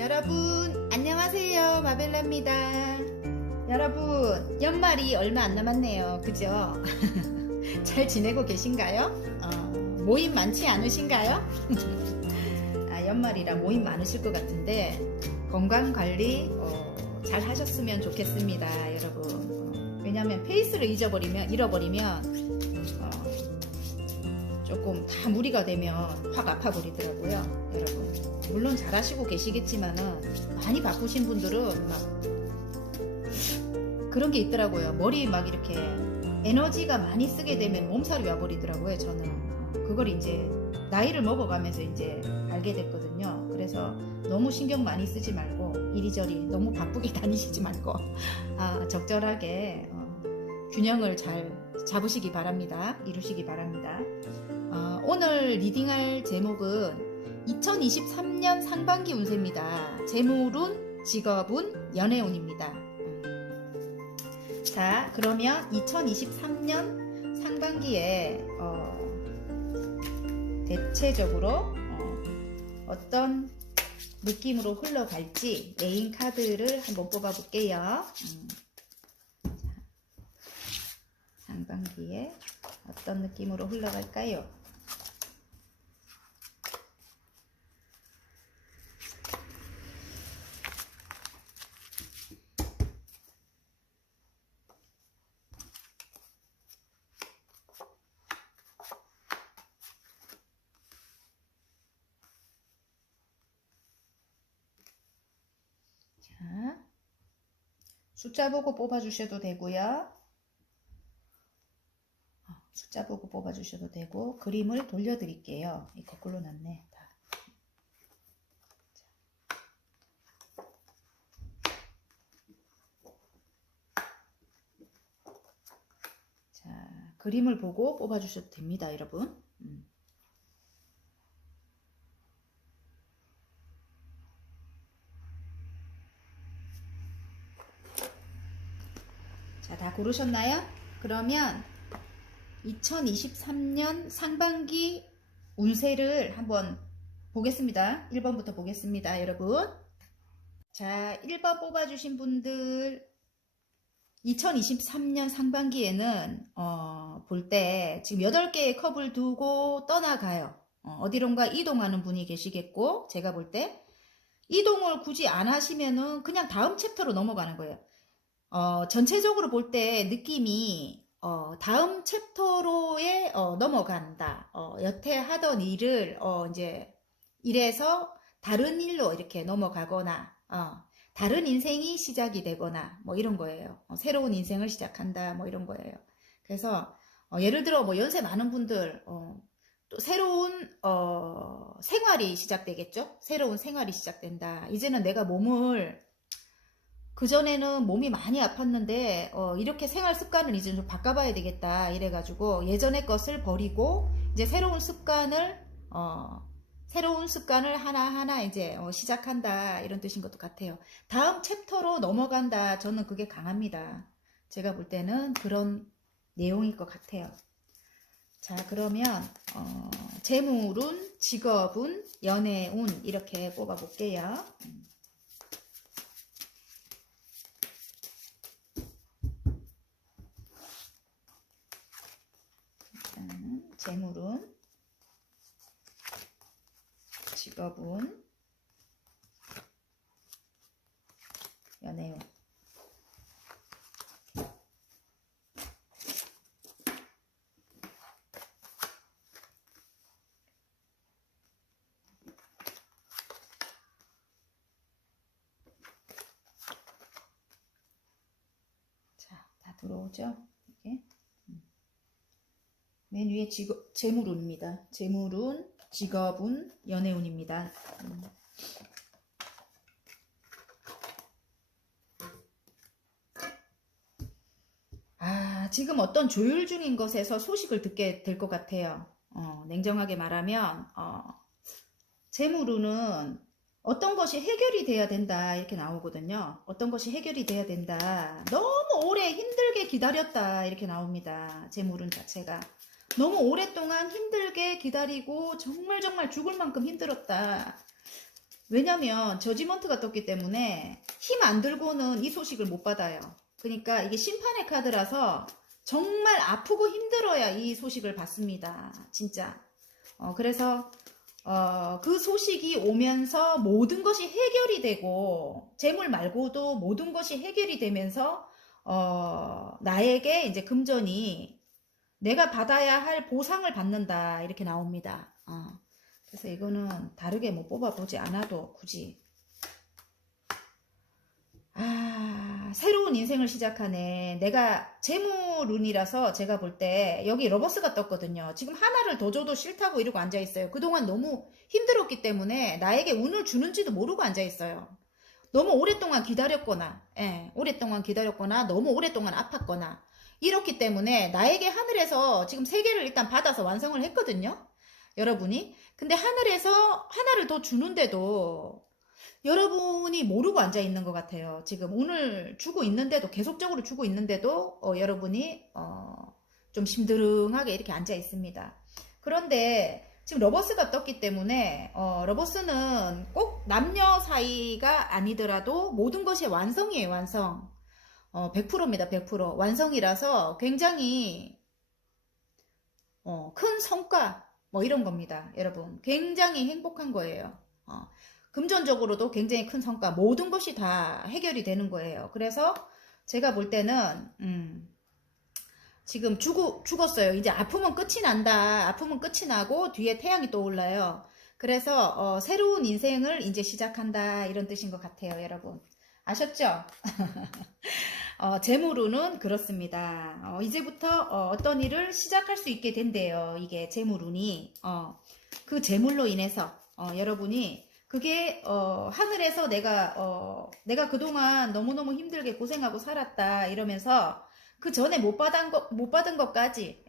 여러분 안녕하세요, 마벨라입니다. 여러분 연말이 얼마 안 남았네요, 그죠? 잘 지내고 계신가요? 모임 많지 않으신가요? 연말이라 모임 많으실 것 같은데 건강관리 잘 하셨으면 좋겠습니다, 여러분. 왜냐면 페이스를 잃어버리면 조금 다 무리가 되면 확 아파버리더라고요, 여러분. 물론 잘 하시고 계시겠지만은 많이 바쁘신 분들은 막 그런 게 있더라고요. 머리 막 이렇게 에너지가 많이 쓰게 되면 몸살이 와버리더라고요. 저는 그걸 이제 나이를 먹어가면서 이제 알게 됐거든요. 그래서 너무 신경 많이 쓰지 말고 이리저리 너무 바쁘게 다니시지 말고 적절하게 균형을 잘 잡으시기 바랍니다. 이루시기 바랍니다. 오늘 리딩할 제목은 2023년 상반기 운세입니다. 재물운, 직업운, 연애운입니다. 자, 그러면 2023년 상반기에 대체적으로 어떤 느낌으로 흘러갈지 메인 카드를 한번 뽑아볼게요. 상반기에 어떤 느낌으로 흘러갈까요? 자, 숫자 보고 뽑아주셔도 되고요. 숫자 보고 뽑아주셔도 되고, 그림을 돌려드릴게요. 거꾸로 놨네. 자, 그림을 보고 뽑아주셔도 됩니다, 여러분. 자, 다 고르셨나요? 그러면 2023년 상반기 운세를 한번 보겠습니다. 1번부터 보겠습니다, 여러분. 자, 1번 뽑아주신 분들 2023년 상반기에는 볼 때 지금 8개의 컵을 두고 떠나가요. 어디론가 이동하는 분이 계시겠고, 제가 볼 때 이동을 굳이 안 하시면은 그냥 다음 챕터로 넘어가는 거예요. 전체적으로 볼 때 느낌이 다음 챕터로에 넘어간다. 여태 하던 일을 이제 일에서 다른 일로 이렇게 넘어가거나 다른 인생이 시작이 되거나 뭐 이런 거예요. 새로운 인생을 시작한다 뭐 이런 거예요. 그래서 예를 들어 뭐 연세 많은 분들 또 새로운 생활이 시작되겠죠. 새로운 생활이 시작된다. 이제는 내가 몸을, 그전에는 몸이 많이 아팠는데 이렇게 생활 습관을 이제 좀 바꿔봐야 되겠다 이래가지고 예전의 것을 버리고 이제 새로운 습관을 하나하나 이제 시작한다, 이런 뜻인 것도 같아요. 다음 챕터로 넘어간다, 저는 그게 강합니다. 제가 볼 때는 그런 내용일 것 같아요. 자, 그러면 재물운, 직업운, 연애운 이렇게 뽑아볼게요. 재물운, 직업운, 연애운. 자, 다 들어오죠? 이렇게. 맨 위에 재물운입니다. 재물운, 직업운, 연애운입니다. 지금 어떤 조율 중인 것에서 소식을 듣게 될 것 같아요. 냉정하게 말하면 재물운은 어떤 것이 해결이 돼야 된다 이렇게 나오거든요. 어떤 것이 해결이 돼야 된다. 너무 오래 힘들게 기다렸다 이렇게 나옵니다. 재물운 자체가. 너무 오랫동안 힘들게 기다리고 정말 죽을 만큼 힘들었다. 왜냐면 저지먼트가 떴기 때문에 힘 안 들고는 이 소식을 못 받아요. 그러니까 이게 심판의 카드라서 정말 아프고 힘들어야 이 소식을 받습니다. 진짜. 그래서 그 소식이 오면서 모든 것이 해결이 되고 재물 말고도 모든 것이 해결이 되면서 나에게 이제 금전이 내가 받아야 할 보상을 받는다 이렇게 나옵니다. 그래서 이거는 다르게 뭐 뽑아보지 않아도 굳이 새로운 인생을 시작하네. 내가 재물운이라서 제가 볼 때 여기 러버스가 떴거든요. 지금 하나를 더 줘도 싫다고 이러고 앉아있어요. 그동안 너무 힘들었기 때문에 나에게 운을 주는지도 모르고 앉아있어요. 너무 오랫동안 기다렸거나, 오랫동안 기다렸거나, 너무 오랫동안 아팠거나, 이렇기 때문에 나에게 하늘에서 지금 세 개를 일단 받아서 완성을 했거든요. 여러분이. 근데 하늘에서 하나를 더 주는데도 여러분이 모르고 앉아 있는 것 같아요. 지금 오늘 주고 있는데도 계속적으로 주고 있는데도 여러분이 좀 심드렁하게 이렇게 앉아 있습니다. 그런데 지금 러버스가 떴기 때문에 러버스는 꼭 남녀 사이가 아니더라도 모든 것이 완성이에요. 완성. 100%입니다. 100%. 완성이라서 굉장히 큰 성과 뭐 이런 겁니다. 여러분 굉장히 행복한 거예요. 금전적으로도 굉장히 큰 성과, 모든 것이 다 해결이 되는 거예요. 그래서 제가 볼 때는 지금 죽었어요. 이제 아프면 끝이 난다. 아프면 끝이 나고 뒤에 태양이 떠올라요. 그래서 새로운 인생을 이제 시작한다 이런 뜻인 것 같아요. 여러분 아셨죠? 재물운은 그렇습니다. 이제부터 어떤 일을 시작할 수 있게 된대요. 이게 재물운이 그 재물로 인해서 여러분이 그게 하늘에서 내가 그동안 너무너무 힘들게 고생하고 살았다 이러면서 그 전에 못 받은 것까지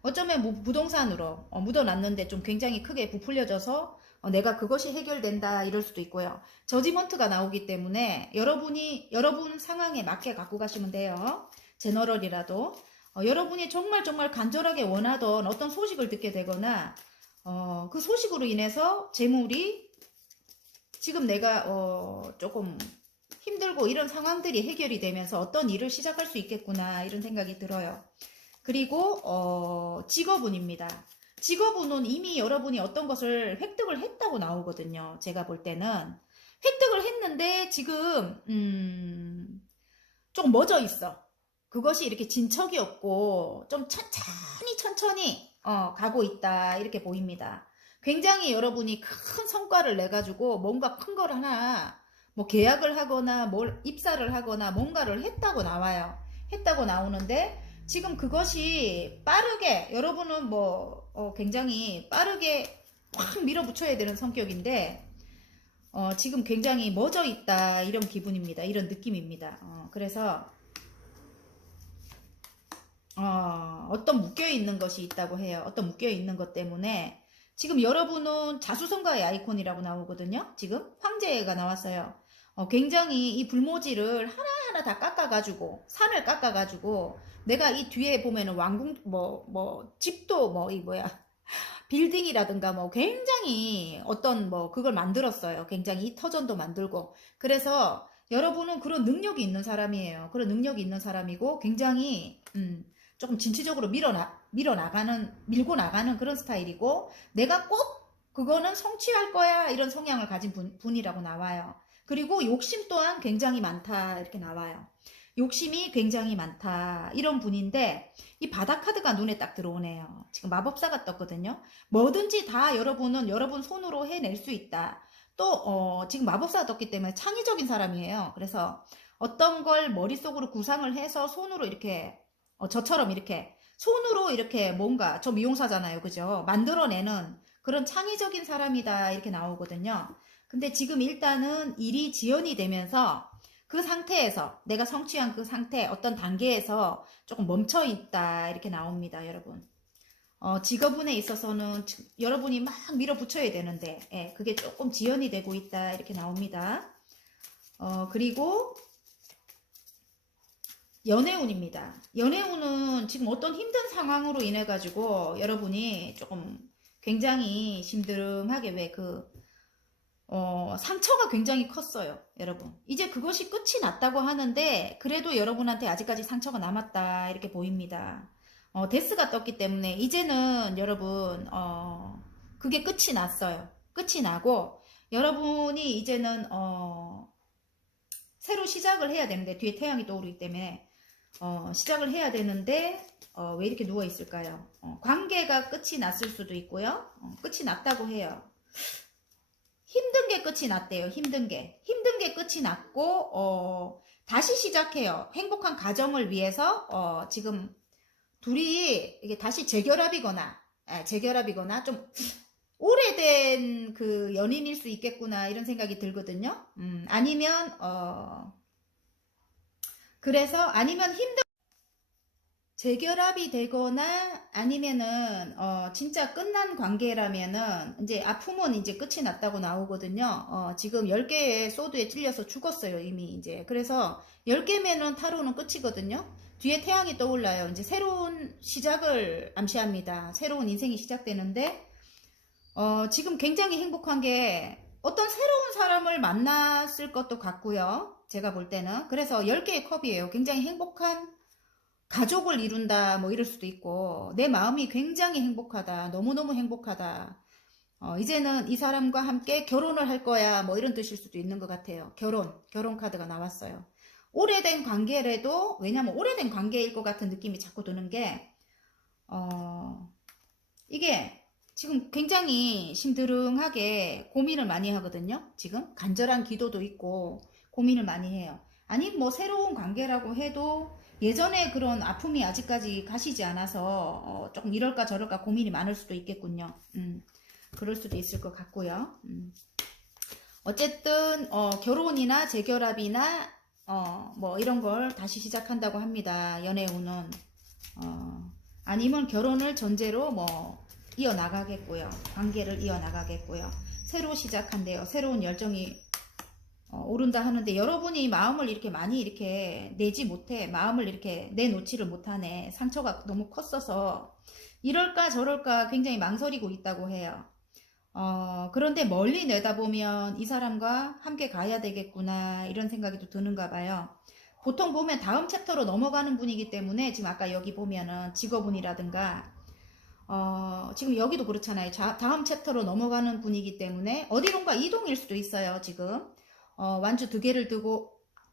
어쩌면 뭐 부동산으로 묻어놨는데 좀 굉장히 크게 부풀려져서 내가 그것이 해결된다 이럴 수도 있고요. 저지먼트가 나오기 때문에 여러분 상황에 맞게 갖고 가시면 돼요. 제너럴이라도 여러분이 정말 간절하게 원하던 어떤 소식을 듣게 되거나 그 소식으로 인해서 재물이 지금 내가 조금 힘들고 이런 상황들이 해결이 되면서 어떤 일을 시작할 수 있겠구나 이런 생각이 들어요. 그리고 직업운입니다. 직업운은 이미 여러분이 어떤 것을 획득을 했다고 나오거든요. 제가 볼 때는 획득을 했는데 지금 조금 멎어 있어. 그것이 이렇게 진척이 없고 좀 천천히 가고 있다 이렇게 보입니다. 굉장히 여러분이 큰 성과를 내가지고 뭔가 큰 걸 하나 뭐 계약을 하거나 뭘 입사를 하거나 뭔가를 했다고 나와요. 했다고 나오는데 지금 그것이 빠르게 여러분은 굉장히 빠르게 확 밀어붙여야 되는 성격인데 지금 굉장히 멎어 있다 이런 기분입니다. 이런 느낌입니다. 그래서 어떤 묶여있는 것이 있다고 해요. 어떤 묶여있는 것 때문에 지금 여러분은 자수성가의 아이콘이라고 나오거든요. 지금 황제가 나왔어요. 굉장히 이 불모지를 하나하나 다 깎아가지고 산을 깎아가지고 내가 이 뒤에 보면은 왕궁 집도 이 빌딩이라든가 굉장히 어떤 그걸 만들었어요. 굉장히 이 터전도 만들고 그래서 여러분은 그런 능력이 있는 사람이에요. 그런 능력이 있는 사람이고 굉장히 조금 진취적으로 밀고 나가는 그런 스타일이고 내가 꼭 그거는 성취할 거야 이런 성향을 가진 분이라고 나와요. 그리고 욕심 또한 굉장히 많다 이렇게 나와요. 욕심이 굉장히 많다 이런 분인데 이 바닥 카드가 눈에 딱 들어오네요. 지금 마법사가 떴거든요. 뭐든지 다 여러분은 여러분 손으로 해낼 수 있다. 또 지금 마법사가 떴기 때문에 창의적인 사람이에요. 그래서 어떤 걸 머릿속으로 구상을 해서 손으로 이렇게 저처럼 이렇게 손으로 이렇게 뭔가 저 미용사잖아요. 그죠? 만들어내는 그런 창의적인 사람이다 이렇게 나오거든요. 근데 지금 일단은 일이 지연이 되면서 그 상태에서 내가 성취한 그 상태 어떤 단계에서 조금 멈춰 있다 이렇게 나옵니다. 여러분 직업운에 있어서는 여러분이 막 밀어붙여야 되는데 그게 조금 지연이 되고 있다 이렇게 나옵니다. 그리고 연애운입니다. 연애운은 지금 어떤 힘든 상황으로 인해 가지고 여러분이 조금 굉장히 심드렁하게 상처가 굉장히 컸어요, 여러분. 이제 그것이 끝이 났다고 하는데, 그래도 여러분한테 아직까지 상처가 남았다, 이렇게 보입니다. 데스가 떴기 때문에, 이제는 여러분, 그게 끝이 났어요. 끝이 나고, 여러분이 이제는, 새로 시작을 해야 되는데, 뒤에 태양이 떠오르기 때문에, 시작을 해야 되는데, 왜 이렇게 누워있을까요? 관계가 끝이 났을 수도 있고요. 끝이 났다고 해요. 힘든 게 끝이 났대요. 힘든 게 끝이 났고 다시 시작해요. 행복한 가정을 위해서 지금 둘이 이게 다시 재결합이거나 좀 오래된 그 연인일 수 있겠구나 이런 생각이 들거든요. 아니면 그래서 아니면 재결합이 되거나 아니면은 진짜 끝난 관계라면은 이제 아픔은 이제 끝이 났다고 나오거든요. 지금 10개의 소드에 찔려서 죽었어요, 이미 이제. 그래서 10개면은 타로는 끝이거든요. 뒤에 태양이 떠올라요. 이제 새로운 시작을 암시합니다. 새로운 인생이 시작되는데 지금 굉장히 행복한 게 어떤 새로운 사람을 만났을 것도 같고요. 제가 볼 때는. 그래서 10개의 컵이에요. 굉장히 행복한 가족을 이룬다 뭐 이럴 수도 있고 내 마음이 굉장히 행복하다 너무너무 행복하다 이제는 이 사람과 함께 결혼을 할 거야 뭐 이런 뜻일 수도 있는 것 같아요. 결혼 카드가 나왔어요. 오래된 관계라도 왜냐면 오래된 관계일 것 같은 느낌이 자꾸 드는 게 이게 지금 굉장히 심드렁하게 고민을 많이 하거든요. 지금 간절한 기도도 있고 고민을 많이 해요. 아니 뭐 새로운 관계라고 해도 예전에 그런 아픔이 아직까지 가시지 않아서 조금 이럴까 저럴까 고민이 많을 수도 있겠군요. 그럴 수도 있을 것 같고요. 어쨌든 결혼이나 재결합이나 뭐 이런 걸 다시 시작한다고 합니다. 연애운은 아니면 결혼을 전제로 뭐 이어나가겠고요. 관계를 이어나가겠고요. 새로 시작한대요. 새로운 열정이 오른다 하는데 여러분이 마음을 이렇게 많이 이렇게 내지 못해 마음을 이렇게 내놓지를 못하네. 상처가 너무 컸어서 이럴까 저럴까 굉장히 망설이고 있다고 해요. 그런데 멀리 내다보면 이 사람과 함께 가야 되겠구나 이런 생각이 또 드는가 봐요. 보통 보면 다음 챕터로 넘어가는 분이기 때문에 지금 아까 여기 보면은 직업운이라든가 지금 여기도 그렇잖아요. 다음 챕터로 넘어가는 분이기 때문에 어디론가 이동일 수도 있어요. 지금 완주 2개를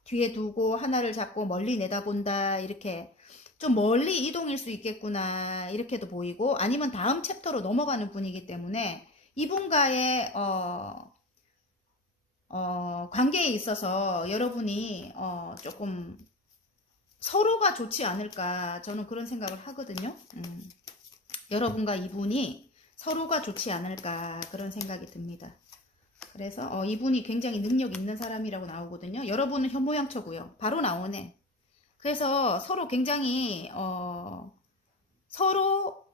뒤에 두고 하나를 잡고 멀리 내다본다 이렇게 좀 멀리 이동일 수 있겠구나 이렇게도 보이고 아니면 다음 챕터로 넘어가는 분이기 때문에 이분과의 관계에 있어서 여러분이 조금 서로가 좋지 않을까 저는 그런 생각을 하거든요. 여러분과 이분이 서로가 좋지 않을까 그런 생각이 듭니다. 그래서 이분이 굉장히 능력 있는 사람이라고 나오거든요. 여러분은 현모양처고요. 바로 나오네. 그래서 서로 굉장히 서로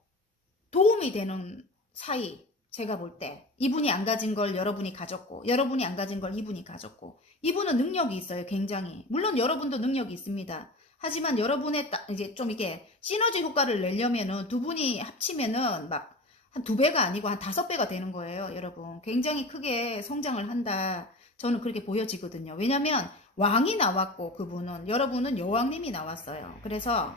도움이 되는 사이. 제가 볼 때 이분이 안 가진 걸 여러분이 가졌고 여러분이 안 가진 걸 이분이 가졌고 이분은 능력이 있어요. 굉장히. 물론 여러분도 능력이 있습니다. 하지만 여러분의 이제 좀 이게 시너지 효과를 내려면은 두 분이 합치면은 막 한 2배가 아니고 한 5배가 되는 거예요, 여러분. 굉장히 크게 성장을 한다. 저는 그렇게 보여지거든요. 왜냐면 왕이 나왔고 그분은 여러분은 여왕님이 나왔어요. 그래서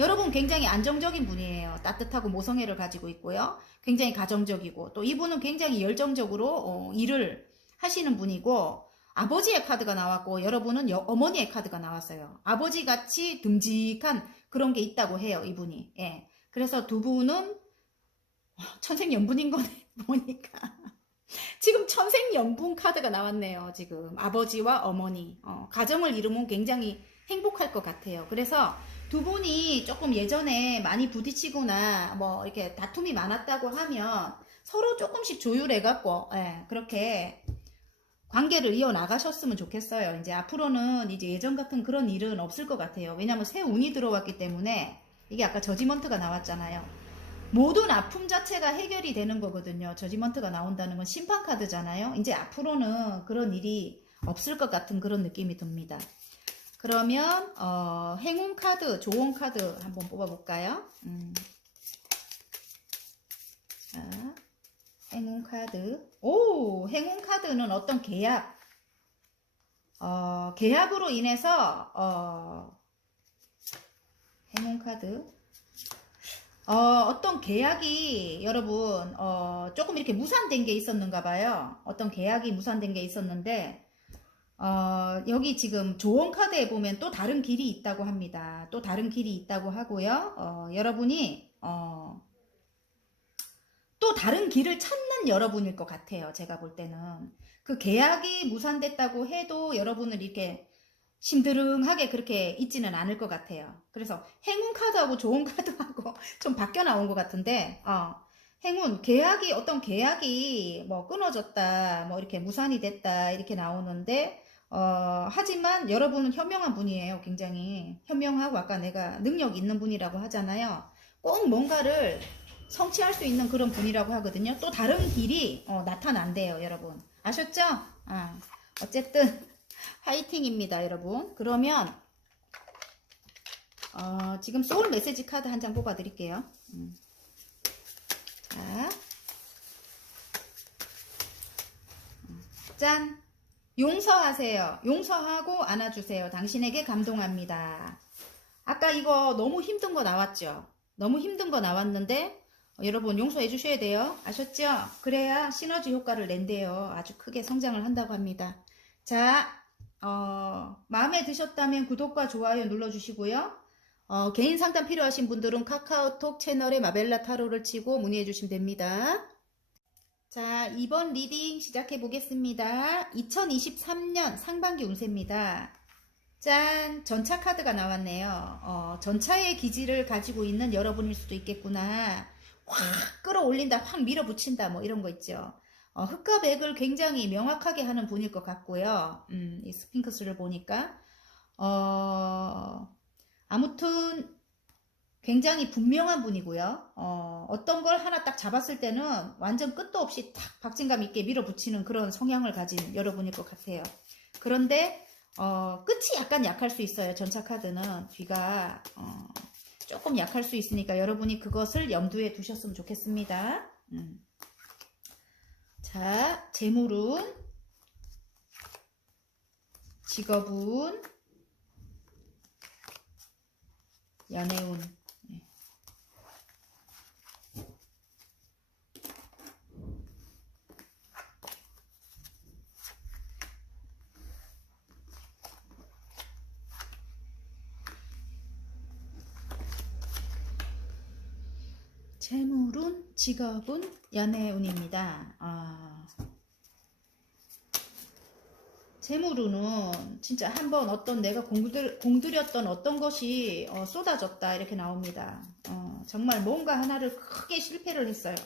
여러분 굉장히 안정적인 분이에요. 따뜻하고 모성애를 가지고 있고요. 굉장히 가정적이고 또 이분은 굉장히 열정적으로 일을 하시는 분이고 아버지의 카드가 나왔고 여러분은 어머니의 카드가 나왔어요. 아버지같이 듬직한 그런 게 있다고 해요. 이분이. 예. 그래서 두 분은 천생연분인 거네. 보니까. 지금 천생연분 카드가 나왔네요. 지금 아버지와 어머니. 가정을 이루면 굉장히 행복할 것 같아요. 그래서 두 분이 조금 예전에 많이 부딪히거나 뭐 이렇게 다툼이 많았다고 하면 서로 조금씩 조율해갖고 그렇게 관계를 이어나가셨으면 좋겠어요. 이제 앞으로는 이제 예전 같은 그런 일은 없을 것 같아요. 왜냐면 새 운이 들어왔기 때문에 이게 아까 저지먼트가 나왔잖아요. 모든 아픔 자체가 해결이 되는 거거든요. 저지먼트가 나온다는 건 심판 카드잖아요. 이제 앞으로는 그런 일이 없을 것 같은 그런 느낌이 듭니다. 그러면 행운 카드, 조언 카드 한번 뽑아볼까요? 자, 행운 카드. 오, 행운 카드는 어떤 계약, 계약으로 인해서, 행운 카드. 어떤 계약이 여러분, 조금 이렇게 무산된 게 있었는가 봐요. 어떤 계약이 무산된 게 있었는데, 여기 지금 조언 카드에 보면 또 다른 길이 있다고 합니다. 또 다른 길이 있다고 하고요. 여러분이, 또 다른 길을 찾는 여러분일 것 같아요. 제가 볼 때는. 그 계약이 무산됐다고 해도 여러분을 이렇게 심드릉하게 그렇게 있지는 않을 것 같아요. 그래서 행운 카드하고 좋은 카드하고 좀 바뀌어 나온 것 같은데, 행운, 계약이, 어떤 계약이 뭐 끊어졌다, 뭐 이렇게 무산이 됐다, 이렇게 나오는데, 하지만 여러분은 현명한 분이에요. 굉장히. 현명하고 아까 내가 능력 있는 분이라고 하잖아요. 꼭 뭔가를 성취할 수 있는 그런 분이라고 하거든요. 또 다른 길이 나타난대요, 여러분. 아셨죠? 어쨌든 화이팅입니다, 여러분. 그러면 지금 소울 메시지 카드 한 장 뽑아 드릴게요. 자, 짠. 용서하세요. 용서하고 안아주세요. 당신에게 감동합니다. 아까 이거 너무 힘든 거 나왔죠? 너무 힘든 거 나왔는데 여러분 용서해 주셔야 돼요. 아셨죠? 그래야 시너지 효과를 낸대요. 아주 크게 성장을 한다고 합니다. 자, 마음에 드셨다면 구독과 좋아요 눌러주시고요. 개인 상담 필요하신 분들은 카카오톡 채널에 마벨라 타로를 치고 문의해 주시면 됩니다. 자, 이번 리딩 시작해 보겠습니다. 2023년 상반기 운세입니다. 짠! 전차 카드가 나왔네요. 전차의 기질을 가지고 있는 여러분일 수도 있겠구나. 확 끌어올린다, 확 밀어붙인다, 뭐 이런 거 있죠. 흑과 백을 굉장히 명확하게 하는 분일 것 같고요. 이 스핑크스를 보니까. 아무튼, 굉장히 분명한 분이고요. 어떤 걸 하나 딱 잡았을 때는 완전 끝도 없이 탁 박진감 있게 밀어붙이는 그런 성향을 가진 여러분일 것 같아요. 그런데, 끝이 약간 약할 수 있어요. 전차 카드는 뒤가 조금 약할 수 있으니까 여러분이 그것을 염두에 두셨으면 좋겠습니다. 자, 재물운, 직업운, 연애운. 재물운, 직업운, 연애운입니다. 재물운은 진짜 한번 어떤 내가 공들였던 어떤 것이 쏟아졌다 이렇게 나옵니다. 정말 뭔가 하나를 크게 실패를 했어요.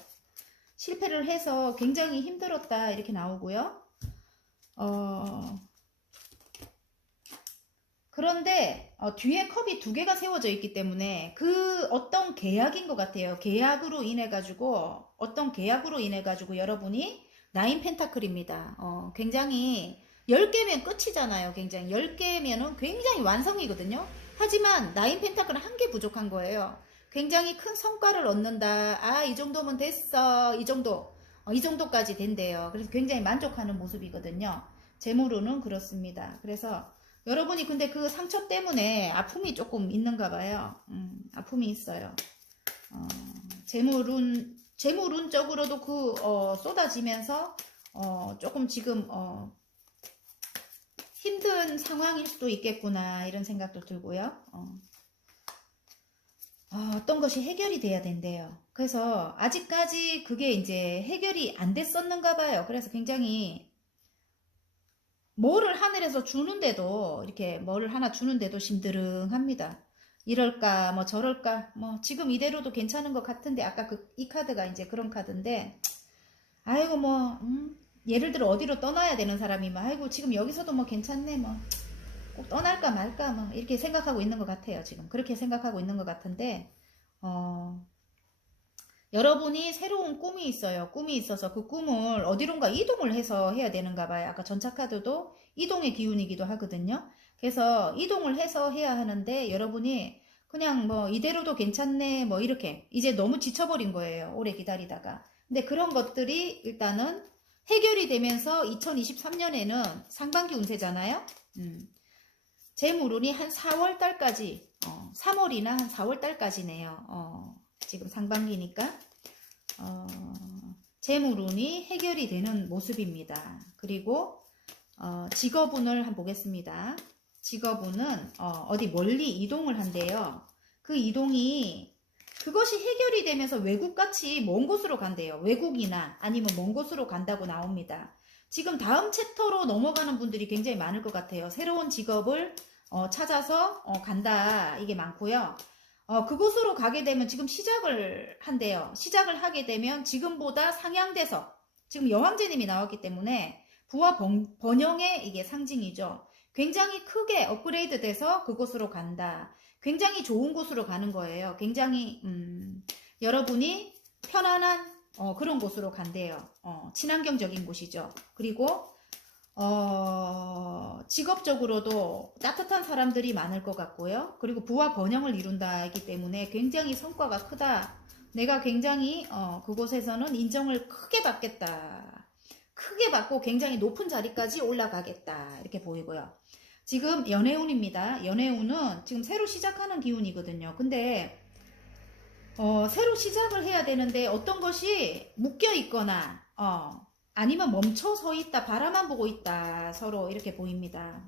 실패를 해서 굉장히 힘들었다 이렇게 나오고요. 그런데 뒤에 컵이 두 개가 세워져 있기 때문에 그 어떤 계약인 것 같아요. 계약으로 인해 가지고 어떤 계약으로 인해 가지고 여러분이 나인 펜타클입니다. 굉장히 10개면 끝이잖아요. 굉장히 10개면은 굉장히 완성이거든요. 하지만 나인 펜타클은 한 개 부족한 거예요. 굉장히 큰 성과를 얻는다. 이 정도면 됐어. 이 정도까지 된대요. 그래서 굉장히 만족하는 모습이거든요. 재물로는 그렇습니다. 그래서 여러분이 근데 그 상처 때문에 아픔이 조금 있는가 봐요. 아픔이 있어요. 재물운적으로도 쏟아지면서 조금 지금 힘든 상황일 수도 있겠구나 이런 생각도 들고요. 어떤 것이 해결이 돼야 된대요. 그래서 아직까지 그게 이제 해결이 안 됐었는가 봐요. 그래서 굉장히 뭐를 하늘에서 주는데도 이렇게 뭐를 하나 주는데도 심드릉합니다. 이럴까 뭐 저럴까 뭐 지금 이대로도 괜찮은 것 같은데 아까 이 카드가 이제 그런 카드인데 아이고 뭐 예를 들어 어디로 떠나야 되는 사람이 뭐 아이고 지금 여기서도 뭐 괜찮네 뭐 꼭 떠날까 말까 뭐 이렇게 생각하고 있는 것 같아요. 지금 그렇게 생각하고 있는 것 같은데 여러분이 새로운 꿈이 있어요. 꿈이 있어서 그 꿈을 어디론가 이동을 해서 해야 되는가 봐요. 아까 전차 카드도 이동의 기운이기도 하거든요. 그래서 이동을 해서 해야 하는데 여러분이 그냥 뭐 이대로도 괜찮네 뭐 이렇게 이제 너무 지쳐버린 거예요. 오래 기다리다가. 근데 그런 것들이 일단은 해결이 되면서 2023년에는 상반기 운세잖아요. 재물운이 한 4월 달까지, 3월이나 한 4월 달까지네요. 지금 상반기니까, 재물운이 해결이 되는 모습입니다. 그리고, 직업운을 한번 보겠습니다. 직업운은, 어디 멀리 이동을 한대요. 그 이동이, 그것이 해결이 되면서 외국같이 먼 곳으로 간대요. 외국이나 아니면 먼 곳으로 간다고 나옵니다. 지금 다음 챕터로 넘어가는 분들이 굉장히 많을 것 같아요. 새로운 직업을 찾아서 간다, 이게 많고요. 그곳으로 가게 되면 지금 시작을 한대요. 시작을 하게 되면 지금보다 상향돼서, 지금 여왕제님이 나왔기 때문에 부와 번영의 이게 상징이죠. 굉장히 크게 업그레이드 돼서 그곳으로 간다. 굉장히 좋은 곳으로 가는 거예요. 굉장히 여러분이 편안한 그런 곳으로 간대요. 친환경적인 곳이죠. 그리고 직업적으로도 따뜻한 사람들이 많을 것 같고요. 그리고 부와 번영을 이룬다기 때문에 굉장히 성과가 크다. 내가 굉장히 그곳에서는 인정을 크게 받겠다. 크게 받고 굉장히 높은 자리까지 올라가겠다. 이렇게 보이고요. 지금 연애운입니다. 연애운은 지금 새로 시작하는 기운이거든요. 근데 새로 시작을 해야 되는데 어떤 것이 묶여 있거나 아니면 멈춰 서 있다, 바라만 보고 있다, 서로 이렇게 보입니다.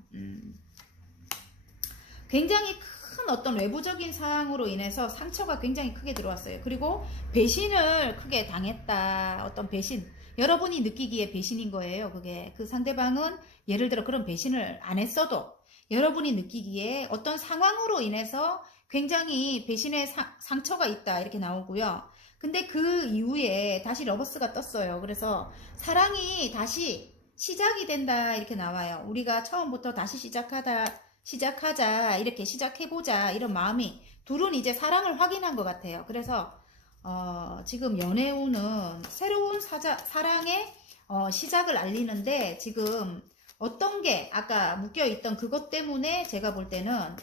굉장히 큰 어떤 외부적인 사항으로 인해서 상처가 굉장히 크게 들어왔어요. 그리고 배신을 크게 당했다. 어떤 배신, 여러분이 느끼기에 배신인 거예요. 그게 그 상대방은 예를 들어 그런 배신을 안 했어도 여러분이 느끼기에 어떤 상황으로 인해서 굉장히 배신의 상처가 있다, 이렇게 나오고요. 근데 그 이후에 다시 러버스가 떴어요. 그래서 사랑이 다시 시작이 된다, 이렇게 나와요. 우리가 처음부터 다시 시작하자, 이렇게 시작해보자, 이런 마음이, 둘은 이제 사랑을 확인한 것 같아요. 그래서 지금 연애운은 새로운 사랑의 시작을 알리는데, 지금 어떤 게 아까 묶여있던 그것 때문에 제가 볼 때는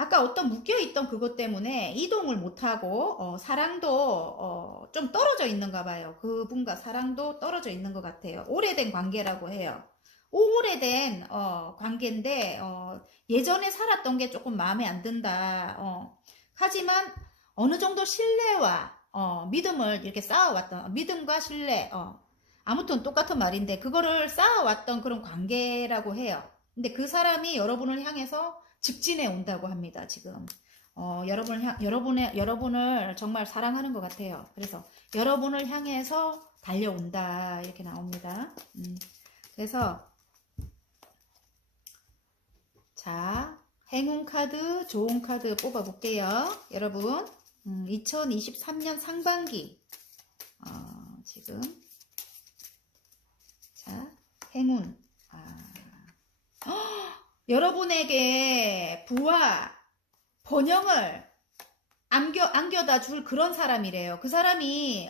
아까 어떤 묶여있던 그것 때문에 이동을 못하고 사랑도 좀 떨어져 있는가 봐요. 그분과 사랑도 떨어져 있는 것 같아요. 오래된 관계라고 해요. 오래된 관계인데 예전에 살았던 게 조금 마음에 안 든다. 하지만 어느 정도 신뢰와 믿음을 이렇게 쌓아왔던, 믿음과 신뢰, 아무튼 똑같은 말인데 그거를 쌓아왔던 그런 관계라고 해요. 근데 그 사람이 여러분을 향해서 직진해 온다고 합니다. 지금 여러분을 정말 사랑하는 것 같아요. 그래서 여러분을 향해서 달려온다, 이렇게 나옵니다. 그래서 자, 행운 카드, 좋은 카드 뽑아 볼게요. 여러분 2023년 상반기 지금 자, 행운. 여러분에게 부와 번영을 안겨다 줄 그런 사람이래요. 그 사람이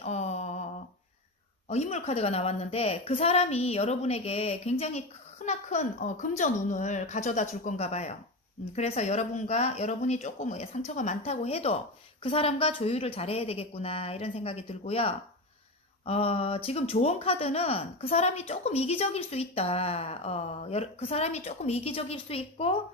인물 카드가 나왔는데 그 사람이 여러분에게 굉장히 크나큰 금전운을 가져다 줄 건가 봐요. 그래서 여러분이 조금 상처가 많다고 해도 그 사람과 조율을 잘해야 되겠구나, 이런 생각이 들고요. 지금 좋은 카드는 그 사람이 조금 이기적일 수 있다. 그 사람이 조금 이기적일 수 있고,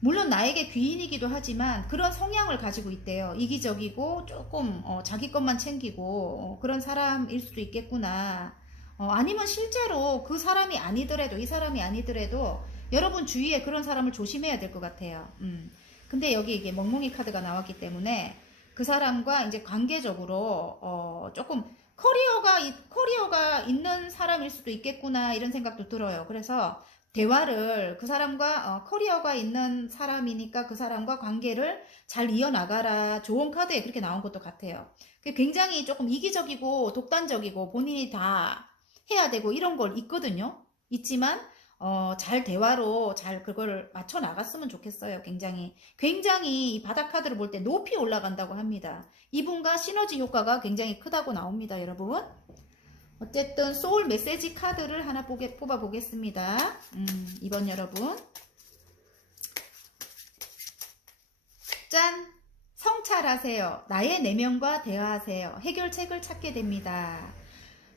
물론 나에게 귀인이기도 하지만 그런 성향을 가지고 있대요. 이기적이고 조금 자기 것만 챙기고 그런 사람일 수도 있겠구나. 아니면 실제로 그 사람이 아니더라도, 이 사람이 아니더라도 여러분 주위에 그런 사람을 조심해야 될 것 같아요. 근데 여기 이게 멍멍이 카드가 나왔기 때문에 그 사람과 이제 관계적으로 조금 커리어가 있는 사람일 수도 있겠구나, 이런 생각도 들어요. 그래서 대화를 그 사람과 커리어가 있는 사람이니까 그 사람과 관계를 잘 이어나가라, 좋은 카드에 그렇게 나온 것도 같아요. 굉장히 조금 이기적이고 독단적이고 본인이 다 해야 되고 이런 걸 있거든요. 있지만 잘 대화로 잘 그걸 맞춰 나갔으면 좋겠어요. 굉장히 이 바닥 카드를 볼 때 높이 올라간다고 합니다. 이분과 시너지 효과가 굉장히 크다고 나옵니다, 여러분. 어쨌든 소울 메시지 카드를 하나 뽑아 보겠습니다. 이번 여러분 짠! 성찰. 성찰하세요. 나의 내면과 대화하세요. 해결책을 찾게 됩니다.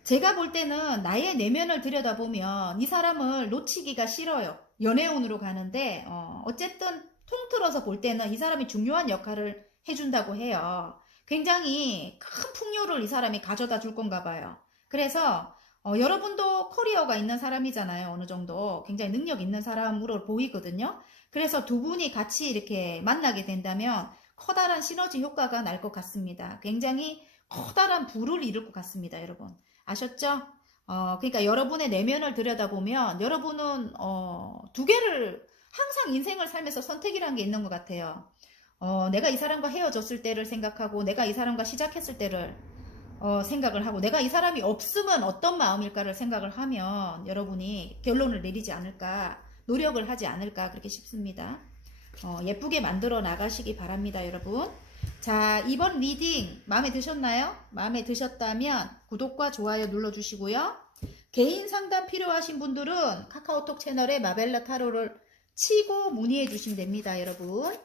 제가 볼 때는 나의 내면을 들여다보면 이 사람을 놓치기가 싫어요. 연애운으로 가는데 어쨌든 통틀어서 볼 때는 이 사람이 중요한 역할을 해준다고 해요. 굉장히 큰 풍요를 이 사람이 가져다 줄 건가 봐요. 그래서 여러분도 커리어가 있는 사람이잖아요. 어느 정도 굉장히 능력 있는 사람으로 보이거든요. 그래서 두 분이 같이 이렇게 만나게 된다면 커다란 시너지 효과가 날 것 같습니다. 굉장히 커다란 부를 이룰 것 같습니다, 여러분. 아셨죠? 그러니까 여러분의 내면을 들여다보면 여러분은 두 개를 항상 인생을 살면서 선택이라는 게 있는 것 같아요. 내가 이 사람과 헤어졌을 때를 생각하고 내가 이 사람과 시작했을 때를 생각을 하고 내가 이 사람이 없으면 어떤 마음일까를 생각을 하면 여러분이 결론을 내리지 않을까, 노력을 하지 않을까 그렇게 싶습니다. 예쁘게 만들어 나가시기 바랍니다, 여러분. 자, 이번 리딩 마음에 드셨나요? 마음에 드셨다면 구독과 좋아요 눌러주시고요. 개인 상담 필요하신 분들은 카카오톡 채널에 마벨라 타로를 치고 문의해 주시면 됩니다, 여러분.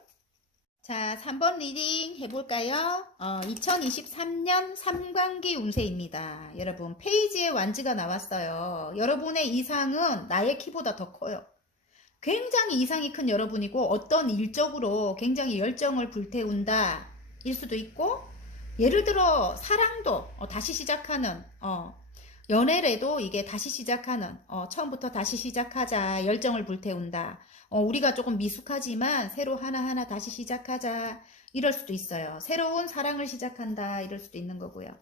자, 3번 리딩 해볼까요? 2023년 삼광기 운세입니다. 여러분, 페이지에 완즈가 나왔어요. 여러분의 이상은 나의 키보다 더 커요. 굉장히 이상이 큰 여러분이고 어떤 일적으로 굉장히 열정을 불태운다 일 수도 있고, 예를 들어 사랑도 다시 시작하는, 연애래도 이게 다시 시작하는, 처음부터 다시 시작하자, 열정을 불태운다. 우리가 조금 미숙하지만 새로 하나하나 다시 시작하자, 이럴 수도 있어요. 새로운 사랑을 시작한다, 이럴 수도 있는 거고요.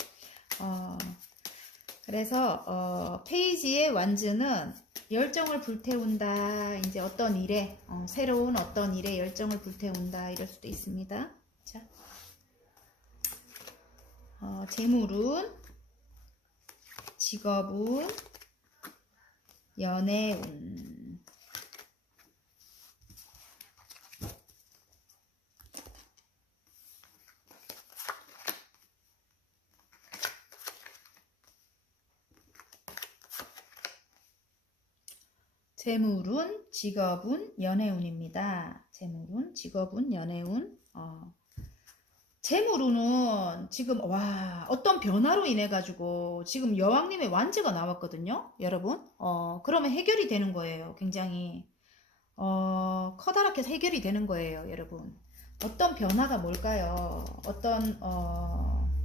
그래서 페이지의 완즈는 열정을 불태운다, 이제 어떤 일에, 새로운 어떤 일에 열정을 불태운다, 이럴 수도 있습니다. 자, 재물운, 직업운, 연애운. 재물운, 직업운, 연애운입니다. 재물운, 직업운, 연애운. 재물운은 지금 어떤 변화로 인해 가지고 지금 여왕님의 완즈가 나왔거든요, 여러분. 그러면 해결이 되는 거예요. 굉장히 커다랗게 해결이 되는 거예요, 여러분. 어떤 변화가 뭘까요? 어떤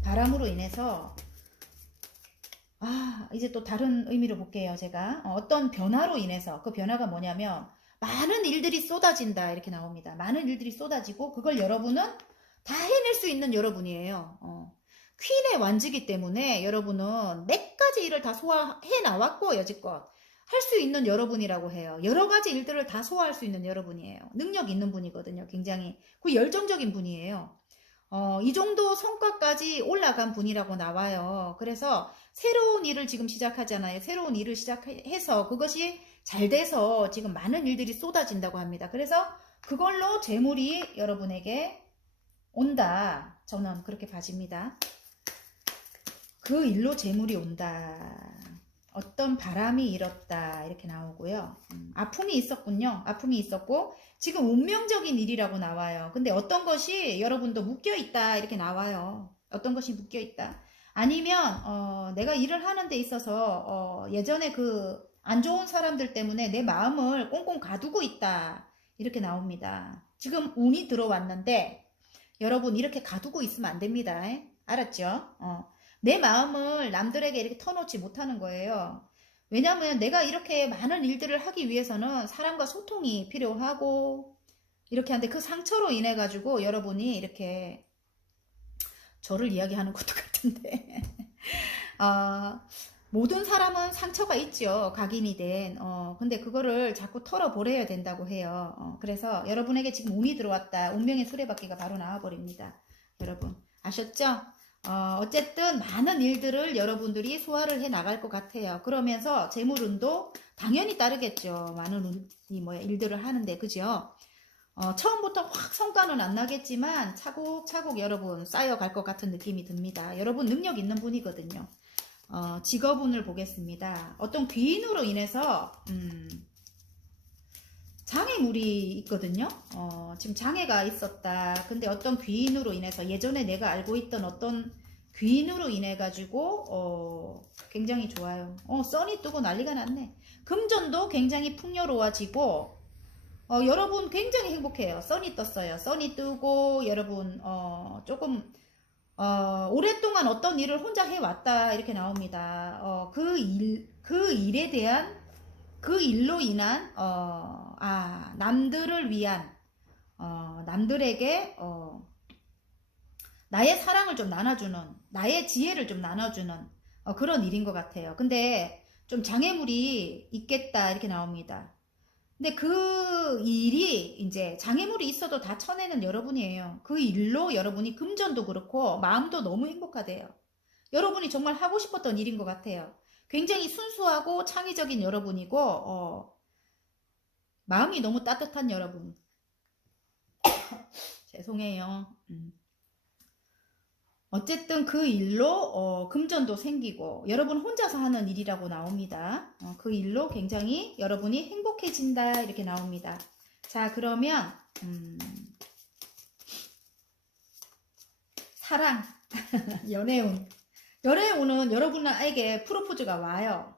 바람으로 인해서 이제 또 다른 의미로 볼게요, 제가. 어떤 변화로 인해서, 그 변화가 뭐냐면 많은 일들이 쏟아진다, 이렇게 나옵니다. 많은 일들이 쏟아지고 그걸 여러분은 다 해낼 수 있는 여러분이에요. 퀸의 완즈이기 때문에 여러분은 몇 가지 일을 다 소화해 나왔고 여지껏 할 수 있는 여러분이라고 해요. 여러 가지 일들을 다 소화할 수 있는 여러분이에요. 능력 있는 분이거든요. 굉장히 그 열정적인 분이에요. 이 정도 성과까지 올라간 분이라고 나와요. 그래서 새로운 일을 지금 시작하잖아요. 새로운 일을 시작해서 그것이 잘 돼서 지금 많은 일들이 쏟아진다고 합니다. 그래서 그걸로 재물이 여러분에게 온다. 저는 그렇게 봐집니다. 그 일로 재물이 온다. 어떤 바람이 일었다. 이렇게 나오고요. 아픔이 있었군요. 아픔이 있었고 지금 운명적인 일이라고 나와요. 근데 어떤 것이 여러분도 묶여있다. 이렇게 나와요. 어떤 것이 묶여있다. 아니면 내가 일을 하는 데 있어서 예전에 그 안 좋은 사람들 때문에 내 마음을 꽁꽁 가두고 있다. 이렇게 나옵니다. 지금 운이 들어왔는데 여러분 이렇게 가두고 있으면 안 됩니다. 알았죠? 내 마음을 남들에게 이렇게 터놓지 못하는 거예요. 왜냐하면 내가 이렇게 많은 일들을 하기 위해서는 사람과 소통이 필요하고 이렇게 하는데 그 상처로 인해 가지고 여러분이 이렇게 저를 이야기하는 것도 같은데 모든 사람은 상처가 있죠. 각인이 된. 근데 그거를 자꾸 털어버려야 된다고 해요. 그래서 여러분에게 지금 운이 들어왔다. 운명의 수레바퀴가 바로 나와버립니다. 여러분 아셨죠? 어쨌든 많은 일들을 여러분들이 소화를 해 나갈 것 같아요. 그러면서 재물운도 당연히 따르겠죠. 많은 일들을 하는데, 그죠? 처음부터 확 성과는 안 나겠지만 차곡차곡 여러분 쌓여갈 것 같은 느낌이 듭니다. 여러분 능력 있는 분이거든요. 직업운을 보겠습니다. 어떤 귀인으로 인해서 장애물이 있거든요. 지금 장애가 있었다. 근데 어떤 귀인으로 인해서 예전에 내가 알고 있던 어떤 귀인으로 인해 가지고 굉장히 좋아요. 써니 뜨고 난리가 났네. 금전도 굉장히 풍요로워지고 여러분 굉장히 행복해요. 써니 떴어요. 써니 뜨고 여러분 조금 오랫동안 어떤 일을 혼자 해왔다 이렇게 나옵니다. 그 일에 대한 그 일로 인한 남들을 위한 남들에게 나의 사랑을 좀 나눠주는 나의 지혜를 좀 나눠주는 그런 일인 것 같아요. 근데 좀 장애물이 있겠다 이렇게 나옵니다. 근데 그 일이 이제 장애물이 있어도 다 쳐내는 여러분이에요. 그 일로 여러분이 금전도 그렇고 마음도 너무 행복하대요. 여러분이 정말 하고 싶었던 일인 것 같아요. 굉장히 순수하고 창의적인 여러분이고 마음이 너무 따뜻한 여러분. 죄송해요. 어쨌든 그 일로 금전도 생기고 여러분 혼자서 하는 일이라고 나옵니다. 그 일로 굉장히 여러분이 행복해진다 이렇게 나옵니다. 자, 그러면 사랑, 연애운. 연애운은 여러분에게 프로포즈가 와요.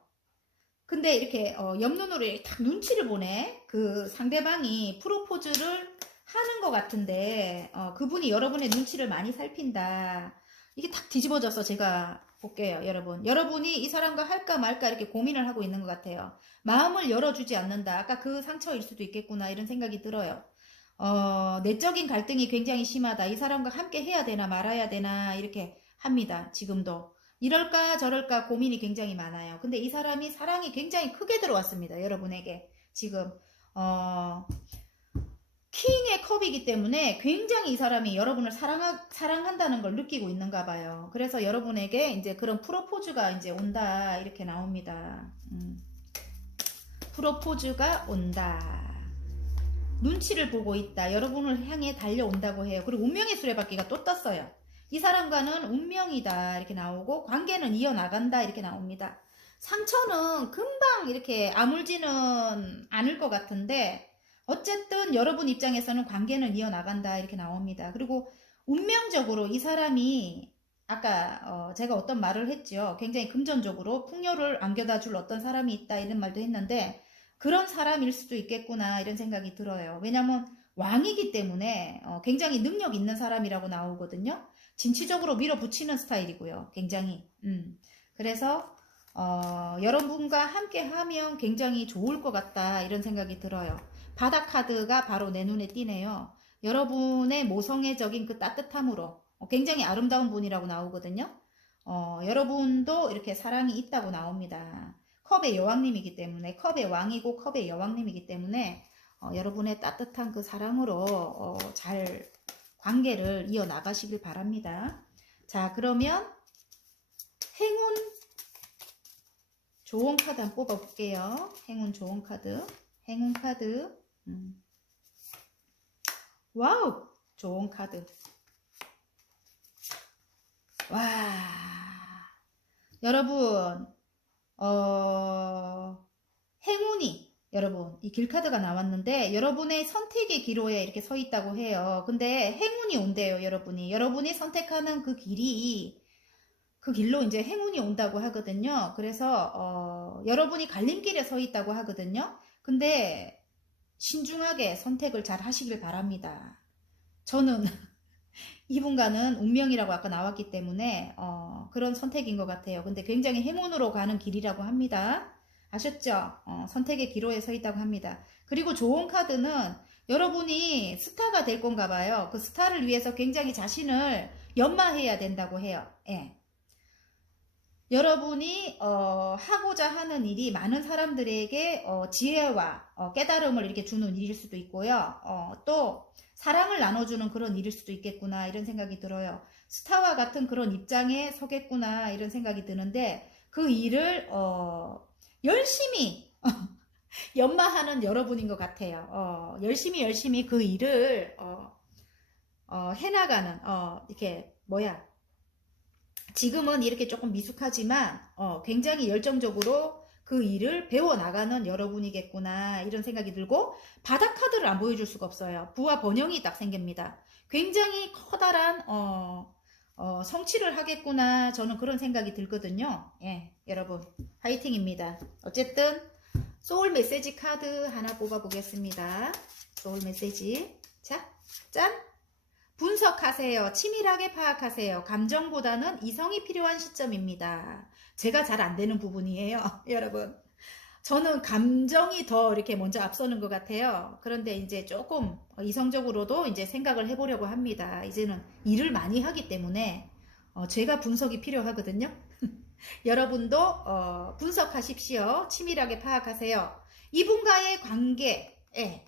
근데 이렇게 옆눈으로 딱 눈치를 보네. 그 상대방이 프로포즈를 하는 것 같은데 그분이 여러분의 눈치를 많이 살핀다. 이게 딱 뒤집어져서 제가 볼게요, 여러분. 여러분이 이 사람과 할까 말까 이렇게 고민을 하고 있는 것 같아요. 마음을 열어주지 않는다. 아까 그 상처일 수도 있겠구나 이런 생각이 들어요. 내적인 갈등이 굉장히 심하다. 이 사람과 함께 해야 되나 말아야 되나 이렇게 합니다. 지금도. 이럴까 저럴까 고민이 굉장히 많아요. 근데 이 사람이 사랑이 굉장히 크게 들어왔습니다. 여러분에게. 지금 킹의 컵이기 때문에 굉장히 이 사람이 여러분을 사랑한다는 걸 느끼고 있는가 봐요. 그래서 여러분에게 이제 그런 프로포즈가 이제 온다 이렇게 나옵니다. 프로포즈가 온다. 눈치를 보고 있다. 여러분을 향해 달려온다고 해요. 그리고 운명의 수레바퀴가 또 떴어요. 이 사람과는 운명이다 이렇게 나오고 관계는 이어나간다 이렇게 나옵니다. 상처는 금방 이렇게 아물지는 않을 것 같은데 어쨌든 여러분 입장에서는 관계는 이어나간다 이렇게 나옵니다. 그리고 운명적으로 이 사람이 아까 제가 어떤 말을 했죠. 굉장히 금전적으로 풍요를 안겨다 줄 어떤 사람이 있다 이런 말도 했는데 그런 사람일 수도 있겠구나 이런 생각이 들어요. 왜냐면 왕이기 때문에 굉장히 능력 있는 사람이라고 나오거든요. 진취적으로 밀어붙이는 스타일이고요. 굉장히 그래서 여러분과 함께 하면 굉장히 좋을 것 같다 이런 생각이 들어요. 바다 카드가 바로 내 눈에 띄네요. 여러분의 모성애적인 그 따뜻함으로 굉장히 아름다운 분이라고 나오거든요. 여러분도 이렇게 사랑이 있다고 나옵니다. 컵의 여왕님이기 때문에 컵의 왕이고 컵의 여왕님이기 때문에 여러분의 따뜻한 그 사랑으로 잘 관계를 이어나가시길 바랍니다. 자, 그러면 행운 좋은 카드 한번 뽑아볼게요. 행운 좋은 카드. 행운 카드. 와우! 좋은 카드. 와. 여러분, 행운이, 여러분, 이 길카드가 나왔는데, 여러분의 선택의 기로에 이렇게 서 있다고 해요. 근데 행운이 온대요, 여러분이. 여러분이 선택하는 그 길이, 그 길로 이제 행운이 온다고 하거든요. 그래서, 여러분이 갈림길에 서 있다고 하거든요. 근데, 신중하게 선택을 잘 하시길 바랍니다. 저는 이분과는 운명이라고 아까 나왔기 때문에 그런 선택인 것 같아요. 근데 굉장히 행운으로 가는 길이라고 합니다. 아셨죠? 선택의 기로에 서 있다고 합니다. 그리고 좋은 카드는 여러분이 스타가 될 건가 봐요. 그 스타를 위해서 굉장히 자신을 연마해야 된다고 해요. 예. 여러분이 하고자 하는 일이 많은 사람들에게 지혜와 깨달음을 이렇게 주는 일일 수도 있고요. 또 사랑을 나눠주는 그런 일일 수도 있겠구나 이런 생각이 들어요. 스타와 같은 그런 입장에 서겠구나 이런 생각이 드는데 그 일을 열심히 연마하는 여러분인 것 같아요. 열심히 그 일을 해나가는 이렇게 지금은 이렇게 조금 미숙하지만 굉장히 열정적으로 그 일을 배워나가는 여러분이겠구나 이런 생각이 들고 바닥 카드를 안 보여줄 수가 없어요. 부와 번영이 딱 생깁니다. 굉장히 커다란 성취를 하겠구나 저는 그런 생각이 들거든요. 예, 여러분 화이팅입니다. 어쨌든 소울 메시지 카드 하나 뽑아 보겠습니다. 소울 메시지. 자, 짠! 분석하세요. 치밀하게 파악하세요. 감정보다는 이성이 필요한 시점입니다. 제가 잘 안 되는 부분이에요. 여러분. 저는 감정이 더 이렇게 먼저 앞서는 것 같아요. 그런데 이제 조금 이성적으로도 이제 생각을 해보려고 합니다. 이제는 일을 많이 하기 때문에 제가 분석이 필요하거든요. 여러분도 분석하십시오. 치밀하게 파악하세요. 이분과의 관계에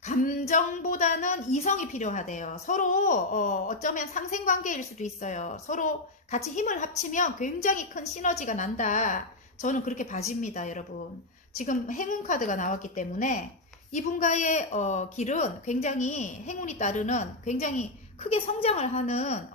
감정보다는 이성이 필요하대요. 서로 어쩌면 상생관계일 수도 있어요. 서로 같이 힘을 합치면 굉장히 큰 시너지가 난다. 저는 그렇게 봐집니다, 여러분. 지금 행운 카드가 나왔기 때문에 이분과의 길은 굉장히 행운이 따르는 굉장히 크게 성장을 하는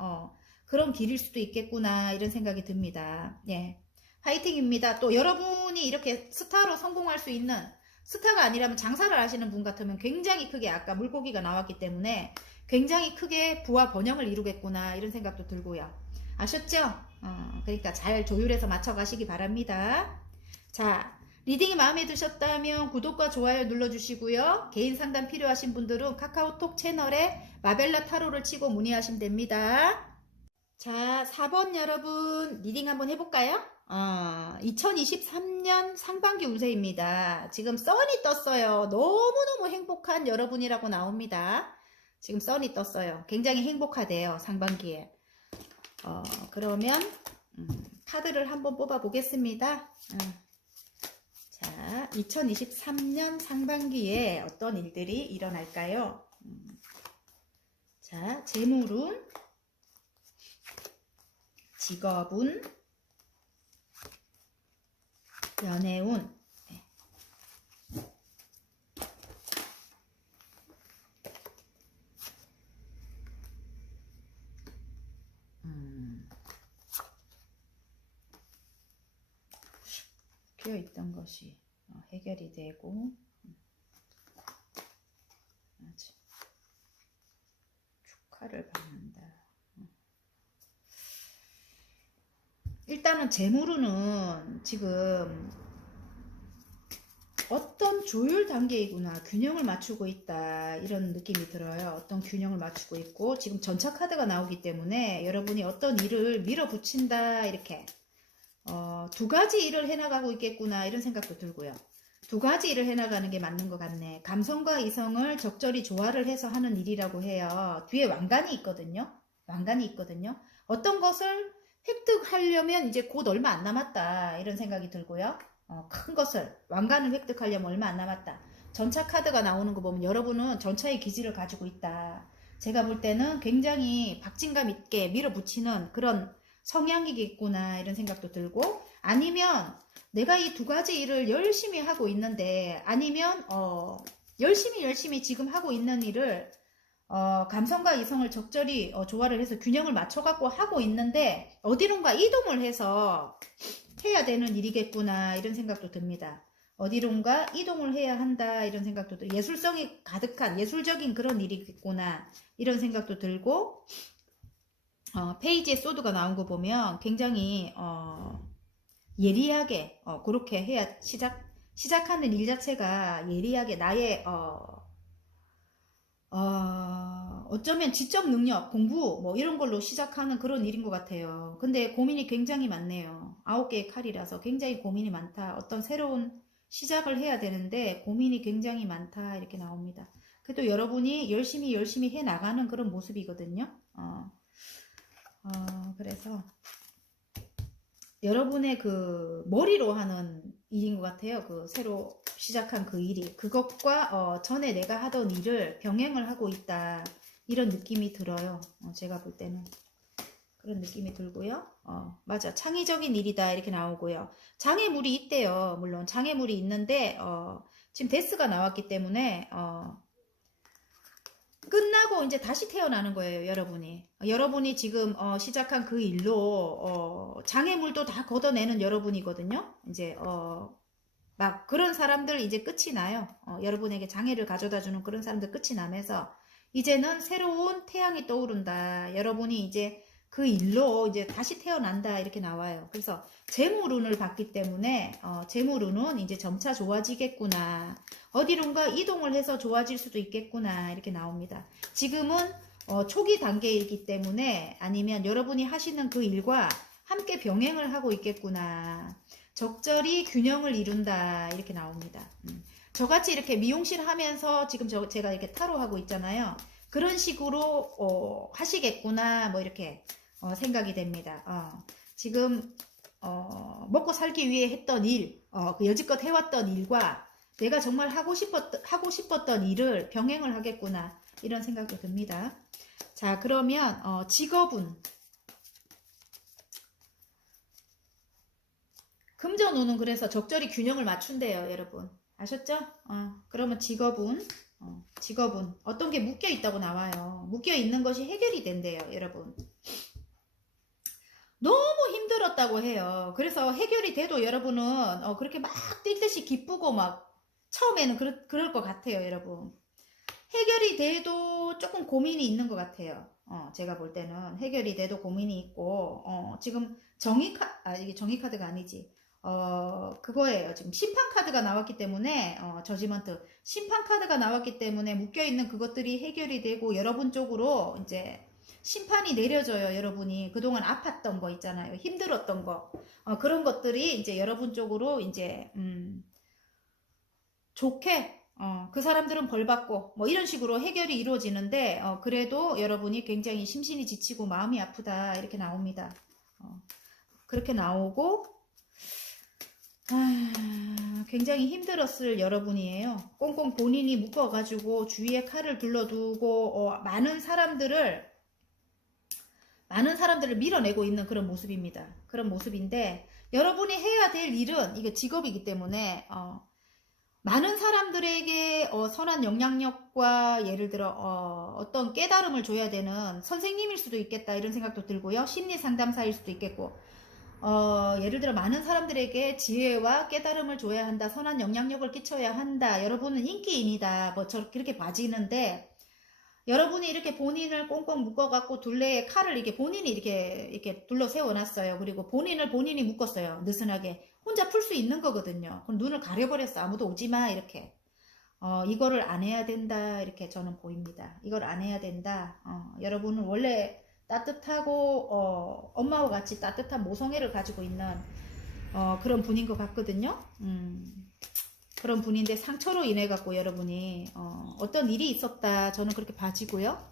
그런 길일 수도 있겠구나 이런 생각이 듭니다. 예, 화이팅입니다. 또 여러분이 이렇게 스타로 성공할 수 있는 스타가 아니라면 장사를 하시는 분 같으면 굉장히 크게 아까 물고기가 나왔기 때문에 굉장히 크게 부와 번영을 이루겠구나 이런 생각도 들고요. 아셨죠? 그러니까 잘 조율해서 맞춰가시기 바랍니다. 자, 리딩이 마음에 드셨다면 구독과 좋아요 눌러주시고요. 개인 상담 필요하신 분들은 카카오톡 채널에 마벨라 타로를 치고 문의하시면 됩니다. 자, 4번 여러분 리딩 한번 해볼까요? 2023년 상반기 운세입니다. 지금 선이 떴어요. 너무너무 행복한 여러분이라고 나옵니다. 지금 선이 떴어요. 굉장히 행복하대요. 상반기에. 그러면 카드를 한번 뽑아 보겠습니다. 자, 2023년 상반기에 어떤 일들이 일어날까요? 자, 재물운, 직업운, 연애운. 있던 것이 해결이 되고 축하를 받는다. 일단은 재물운은 지금 어떤 조율 단계이구나, 균형을 맞추고 있다 이런 느낌이 들어요. 어떤 균형을 맞추고 있고 지금 전차 카드가 나오기 때문에 여러분이 어떤 일을 밀어붙인다 이렇게 두 가지 일을 해나가고 있겠구나 이런 생각도 들고요. 두 가지 일을 해나가는 게 맞는 것 같네. 감성과 이성을 적절히 조화를 해서 하는 일이라고 해요. 뒤에 왕관이 있거든요. 왕관이 있거든요. 어떤 것을 획득하려면 이제 곧 얼마 안 남았다 이런 생각이 들고요. 큰 것을 왕관을 획득하려면 얼마 안 남았다. 전차 카드가 나오는 거 보면 여러분은 전차의 기질을 가지고 있다. 제가 볼 때는 굉장히 박진감 있게 밀어붙이는 그런 성향이겠구나 이런 생각도 들고, 아니면 내가 이 두 가지 일을 열심히 하고 있는데, 아니면 열심히 지금 하고 있는 일을 감성과 이성을 적절히 조화를 해서 균형을 맞춰 갖고 하고 있는데 어디론가 이동을 해서 해야 되는 일이겠구나 이런 생각도 듭니다. 어디론가 이동을 해야 한다 이런 생각도 들고, 예술성이 가득한 예술적인 그런 일이겠구나 이런 생각도 들고, 페이지에 소드가 나온 거 보면 굉장히 예리하게 그렇게 해야 시작하는 일 자체가 예리하게 나의 어쩌면 지적 능력, 공부 뭐 이런 걸로 시작하는 그런 일인 것 같아요. 근데 고민이 굉장히 많네요. 9개의 칼이라서 굉장히 고민이 많다. 어떤 새로운 시작을 해야 되는데 고민이 굉장히 많다 이렇게 나옵니다. 그래도 여러분이 열심히 해 나가는 그런 모습이거든요. 그래서 여러분의 그 머리로 하는 일인 것 같아요. 그 새로 시작한 그 일이 그것과 전에 내가 하던 일을 병행을 하고 있다 이런 느낌이 들어요. 제가 볼 때는 그런 느낌이 들고요. 맞아, 창의적인 일이다 이렇게 나오고요. 장애물이 있대요. 물론 장애물이 있는데 지금 데스가 나왔기 때문에 끝나고 이제 다시 태어나는 거예요. 여러분이 지금 시작한 그 일로 장애물도 다 걷어내는 여러분이거든요. 이제 막 그런 사람들 이제 끝이 나요. 여러분에게 장애를 가져다 주는 그런 사람들 끝이 나면서 이제는 새로운 태양이 떠오른다. 여러분이 이제 그 일로 이제 다시 태어난다. 이렇게 나와요. 그래서 재물운을 받기 때문에 재물운은 이제 점차 좋아지겠구나. 어디론가 이동을 해서 좋아질 수도 있겠구나. 이렇게 나옵니다. 지금은 초기 단계이기 때문에 아니면 여러분이 하시는 그 일과 함께 병행을 하고 있겠구나. 적절히 균형을 이룬다. 이렇게 나옵니다. 저같이 이렇게 미용실 하면서 지금 제가 이렇게 타로 하고 있잖아요. 그런 식으로 하시겠구나. 뭐 이렇게 생각이 됩니다. 지금 먹고 살기 위해 했던 일, 그 여지껏 해왔던 일과 내가 정말 하고 싶었던 일을 병행을 하겠구나. 이런 생각도 듭니다. 자, 그러면 직업운. 금전운은 그래서 적절히 균형을 맞춘대요, 여러분. 아셨죠? 그러면 직업운. 어떤 게 묶여 있다고 나와요. 묶여 있는 것이 해결이 된대요, 여러분. 너무 힘들었다고 해요. 그래서 해결이 돼도 여러분은 그렇게 막 뛸 듯이 기쁘고 막 처음에는 그럴 것 같아요, 여러분. 해결이 돼도 조금 고민이 있는 것 같아요. 제가 볼 때는 해결이 돼도 고민이 있고 지금 이게 정의카드가 아니지. 그거예요. 지금 심판카드가 나왔기 때문에 저지먼트 심판카드가 나왔기 때문에 묶여있는 그것들이 해결이 되고 여러분 쪽으로 이제 심판이 내려져요. 여러분이 그동안 아팠던 거 있잖아요. 힘들었던 거 그런 것들이 이제 여러분 쪽으로 이제 좋게 그 사람들은 벌 받고 뭐 이런 식으로 해결이 이루어지는데 그래도 여러분이 굉장히 심신이 지치고 마음이 아프다 이렇게 나옵니다. 그렇게 나오고 굉장히 힘들었을 여러분이에요. 꽁꽁 본인이 묶어가지고 주위에 칼을 둘러두고 많은 사람들을 밀어내고 있는 그런 모습입니다. 그런 모습인데 여러분이 해야 될 일은 이게 직업이기 때문에 많은 사람들에게 선한 영향력과 예를 들어 어떤 깨달음을 줘야 되는 선생님일 수도 있겠다 이런 생각도 들고요. 심리 상담사일 수도 있겠고 예를 들어 많은 사람들에게 지혜와 깨달음을 줘야 한다. 선한 영향력을 끼쳐야 한다. 여러분은 인기인이다. 뭐 그렇게 봐지는데 여러분이 이렇게 본인을 꽁꽁 묶어갖고 둘레에 칼을 이렇게 본인이 이렇게 둘러 세워놨어요. 그리고 본인이 묶었어요. 느슨하게. 혼자 풀 수 있는 거거든요. 그럼 눈을 가려버렸어. 아무도 오지마. 이렇게. 이거를 안 해야 된다. 이렇게 저는 보입니다. 이걸 안 해야 된다. 여러분은 원래 따뜻하고, 엄마와 같이 따뜻한 모성애를 가지고 있는, 그런 분인 것 같거든요. 그런 분인데 상처로 인해 갖고 여러분이 어떤 일이 있었다 저는 그렇게 봐지고요.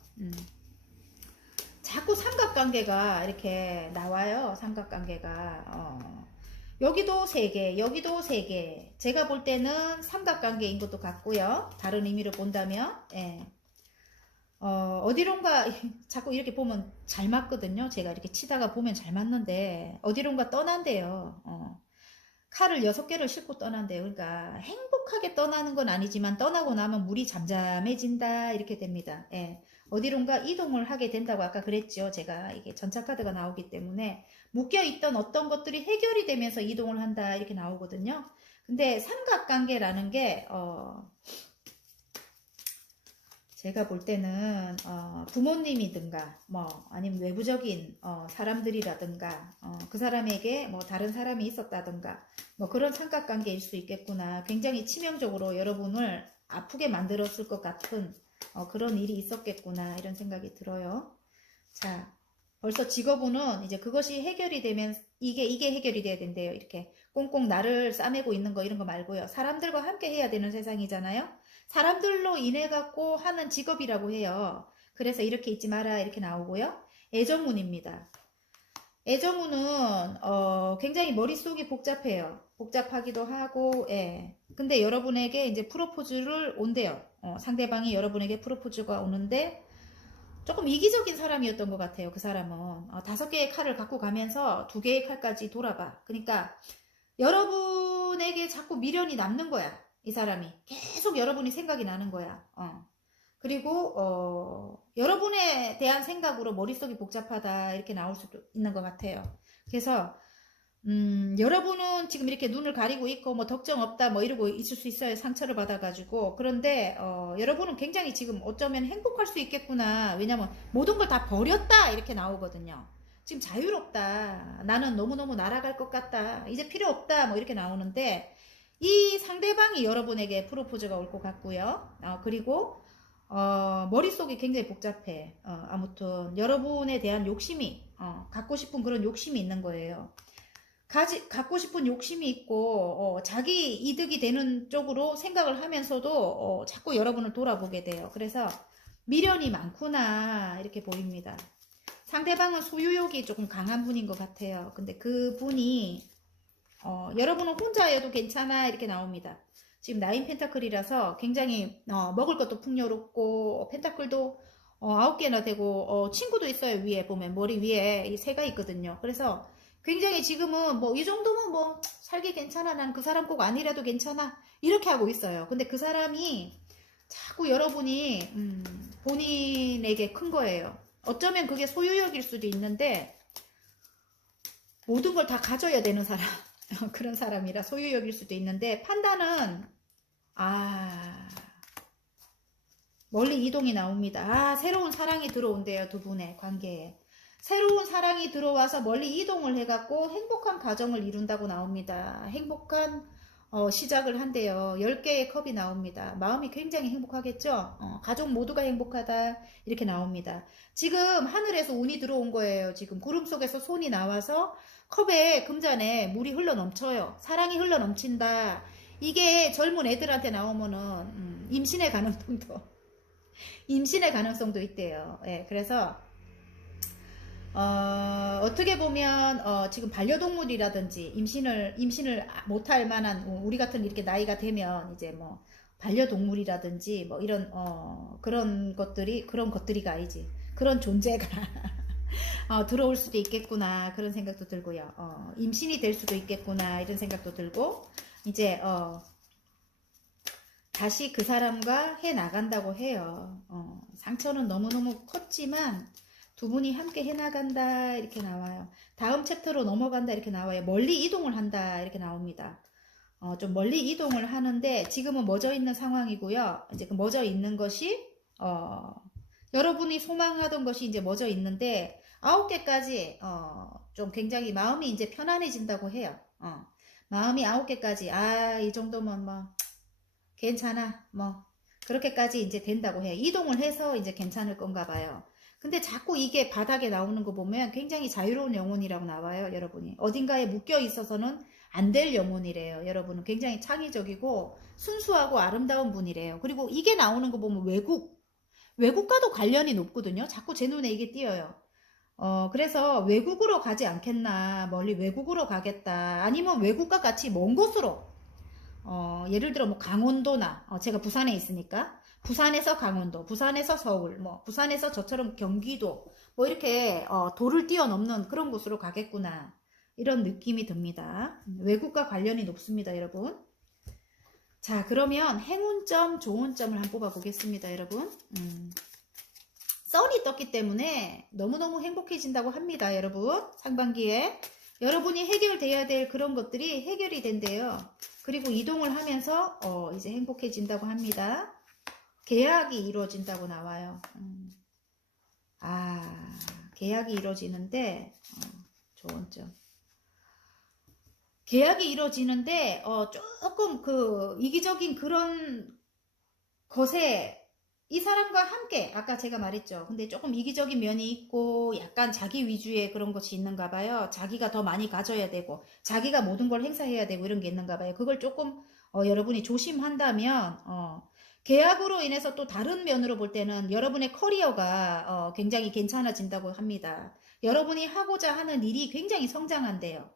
자꾸 삼각관계가 이렇게 나와요. 삼각관계가 여기도 3개 여기도 3개 제가 볼 때는 삼각관계인 것도 같고요. 다른 의미로 본다면 어디론가 자꾸 이렇게 보면 잘 맞거든요. 제가 이렇게 치다가 보면 잘 맞는데 어디론가 떠난대요. 칼을 6개를 싣고 떠난대요. 그러니까 행복하게 떠나는 건 아니지만 떠나고 나면 물이 잠잠해진다 이렇게 됩니다. 어디론가 이동을 하게 된다고 아까 그랬죠. 제가 이게 전차카드가 나오기 때문에 묶여있던 어떤 것들이 해결이 되면서 이동을 한다 이렇게 나오거든요. 근데 삼각관계라는 게 제가 볼 때는 부모님이든가 뭐 아니면 외부적인 사람들이라든가 그 사람에게 뭐 다른 사람이 있었다든가 뭐 그런 삼각관계일 수 있겠구나. 굉장히 치명적으로 여러분을 아프게 만들었을 것 같은 그런 일이 있었겠구나 이런 생각이 들어요. 자, 벌써 직업운은 이제 그것이 해결이 되면 이게 해결이 돼야 된대요. 이렇게 꽁꽁 나를 싸매고 있는 거 이런 거 말고요. 사람들과 함께 해야 되는 세상이잖아요. 사람들로 인해 갖고 하는 직업이라고 해요. 그래서 이렇게 잊지 마라 이렇게 나오고요. 애정운입니다. 애정운은 굉장히 머릿속이 복잡해요. 복잡하기도 하고 근데 여러분에게 이제 프로포즈를 온대요. 상대방이 여러분에게 프로포즈가 오는데 조금 이기적인 사람이었던 것 같아요. 그 사람은 5개의 칼을 갖고 가면서 2개의 칼까지 돌아봐. 그러니까 여러분에게 자꾸 미련이 남는 거야. 이 사람이 계속 여러분이 생각이 나는 거야. 그리고 여러분에 대한 생각으로 머릿속이 복잡하다 이렇게 나올 수도 있는 것 같아요. 그래서 여러분은 지금 이렇게 눈을 가리고 있고, 뭐, 덕정 없다, 뭐, 이러고 있을 수 있어요. 상처를 받아가지고. 그런데, 여러분은 굉장히 지금 어쩌면 행복할 수 있겠구나. 왜냐면, 모든 걸 다 버렸다. 이렇게 나오거든요. 지금 자유롭다. 나는 너무너무 날아갈 것 같다. 이제 필요 없다. 뭐, 이렇게 나오는데, 이 상대방이 여러분에게 프로포즈가 올 것 같고요. 그리고, 머릿속이 굉장히 복잡해. 아무튼, 여러분에 대한 욕심이, 갖고 싶은 그런 욕심이 있는 거예요. 갖고 싶은 욕심이 있고 자기 이득이 되는 쪽으로 생각을 하면서도 자꾸 여러분을 돌아보게 돼요. 그래서 미련이 많구나 이렇게 보입니다. 상대방은 소유욕이 조금 강한 분인 것 같아요. 근데 그 분이 여러분은 혼자여도 괜찮아 이렇게 나옵니다. 지금 나인 펜타클이라서 굉장히 먹을 것도 풍요롭고 펜타클도 9개나 되고 친구도 있어요. 위에 보면 머리 위에 이 새가 있거든요. 그래서 굉장히 지금은 뭐 이 정도면 뭐 살기 괜찮아. 난 그 사람 꼭 아니라도 괜찮아. 이렇게 하고 있어요. 근데 그 사람이 자꾸 여러분이 본인에게 큰 거예요. 어쩌면 그게 소유욕일 수도 있는데 모든 걸 다 가져야 되는 사람. 그런 사람이라 소유욕일 수도 있는데 판단은 멀리 이동이 나옵니다. 새로운 사랑이 들어온대요. 두 분의 관계에. 새로운 사랑이 들어와서 멀리 이동을 해갖고 행복한 가정을 이룬다고 나옵니다. 행복한 시작을 한대요. 10개의 컵이 나옵니다. 마음이 굉장히 행복하겠죠? 가족 모두가 행복하다 이렇게 나옵니다. 지금 하늘에서 운이 들어온 거예요. 지금 구름 속에서 손이 나와서 컵에 금잔에 물이 흘러 넘쳐요. 사랑이 흘러 넘친다. 이게 젊은 애들한테 나오면은 임신의 가능성도 있대요. 예, 그래서 어떻게 보면 지금 반려동물이라든지 임신을 못할 만한 우리 같은 이렇게 나이가 되면 이제 뭐 반려동물이라든지 뭐 이런 그런 것들이가 아니지 그런 존재가 들어올 수도 있겠구나 그런 생각도 들고요. 임신이 될 수도 있겠구나 이런 생각도 들고 이제 다시 그 사람과 해 나간다고 해요. 상처는 너무너무 컸지만 두 분이 함께 해나간다 이렇게 나와요. 다음 챕터로 넘어간다 이렇게 나와요. 멀리 이동을 한다 이렇게 나옵니다. 좀 멀리 이동을 하는데 지금은 멎어 있는 상황이고요. 이제 그 멎어 있는 것이 여러분이 소망하던 것이 이제 멎어 있는데 9개까지 좀 굉장히 마음이 이제 편안해진다고 해요. 마음이 9개까지 이 정도면 뭐 괜찮아 뭐 그렇게까지 이제 된다고 해요. 이동을 해서 이제 괜찮을 건가 봐요. 근데 자꾸 이게 바닥에 나오는 거 보면 굉장히 자유로운 영혼이라고 나와요. 여러분이 어딘가에 묶여 있어서는 안 될 영혼이래요. 여러분은 굉장히 창의적이고 순수하고 아름다운 분이래요. 그리고 이게 나오는 거 보면 외국과도 관련이 높거든요. 자꾸 제 눈에 이게 띄어요. 그래서 외국으로 가지 않겠나, 멀리 외국으로 가겠다, 아니면 외국과 같이 먼 곳으로 예를 들어 뭐 강원도나 제가 부산에 있으니까 부산에서 강원도, 부산에서 서울, 뭐 부산에서 저처럼 경기도 뭐 이렇게 도를 뛰어넘는 그런 곳으로 가겠구나 이런 느낌이 듭니다. 외국과 관련이 높습니다, 여러분. 자, 그러면 행운점, 좋은 점을 한번 뽑아 보겠습니다, 여러분. 썬이 떴기 때문에 너무너무 행복해진다고 합니다, 여러분. 상반기에 여러분이 해결돼야 될 그런 것들이 해결이 된대요. 그리고 이동을 하면서 이제 행복해진다고 합니다. 계약이 이루어진다고 나와요. 계약이 이루어지는데 좋은 점. 계약이 이루어지는데 조금 그 이기적인 그런 것에 이 사람과 함께 아까 제가 말했죠. 근데 조금 이기적인 면이 있고 약간 자기 위주의 그런 것이 있는가 봐요. 자기가 더 많이 가져야 되고 자기가 모든 걸 행사해야 되고 이런 게 있는가 봐요. 그걸 조금 여러분이 조심한다면 계약으로 인해서 또 다른 면으로 볼 때는 여러분의 커리어가 굉장히 괜찮아진다고 합니다. 여러분이 하고자 하는 일이 굉장히 성장한대요.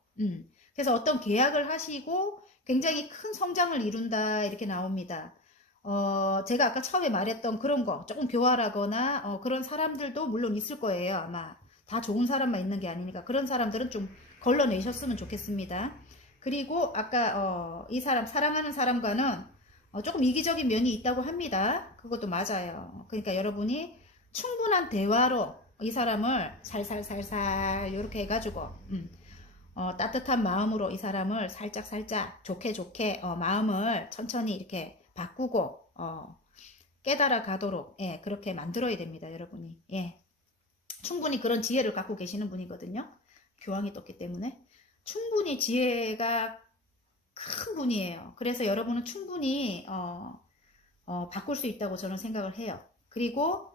그래서 어떤 계약을 하시고 굉장히 큰 성장을 이룬다 이렇게 나옵니다. 제가 아까 처음에 말했던 그런 거 조금 교활하거나 그런 사람들도 물론 있을 거예요. 아마 다 좋은 사람만 있는 게 아니니까 그런 사람들은 좀 걸러내셨으면 좋겠습니다. 그리고 아까 이 사람 사랑하는 사람과는 조금 이기적인 면이 있다고 합니다. 그것도 맞아요. 그러니까 여러분이 충분한 대화로 이 사람을 살살살살 이렇게 해가지고 따뜻한 마음으로 이 사람을 살짝 좋게 마음을 천천히 이렇게 바꾸고 깨달아 가도록 예, 그렇게 만들어야 됩니다, 여러분이. 예. 충분히 그런 지혜를 갖고 계시는 분이거든요. 교황이 떴기 때문에 충분히 지혜가 큰 분이에요. 그래서 여러분은 충분히 바꿀 수 있다고 저는 생각을 해요. 그리고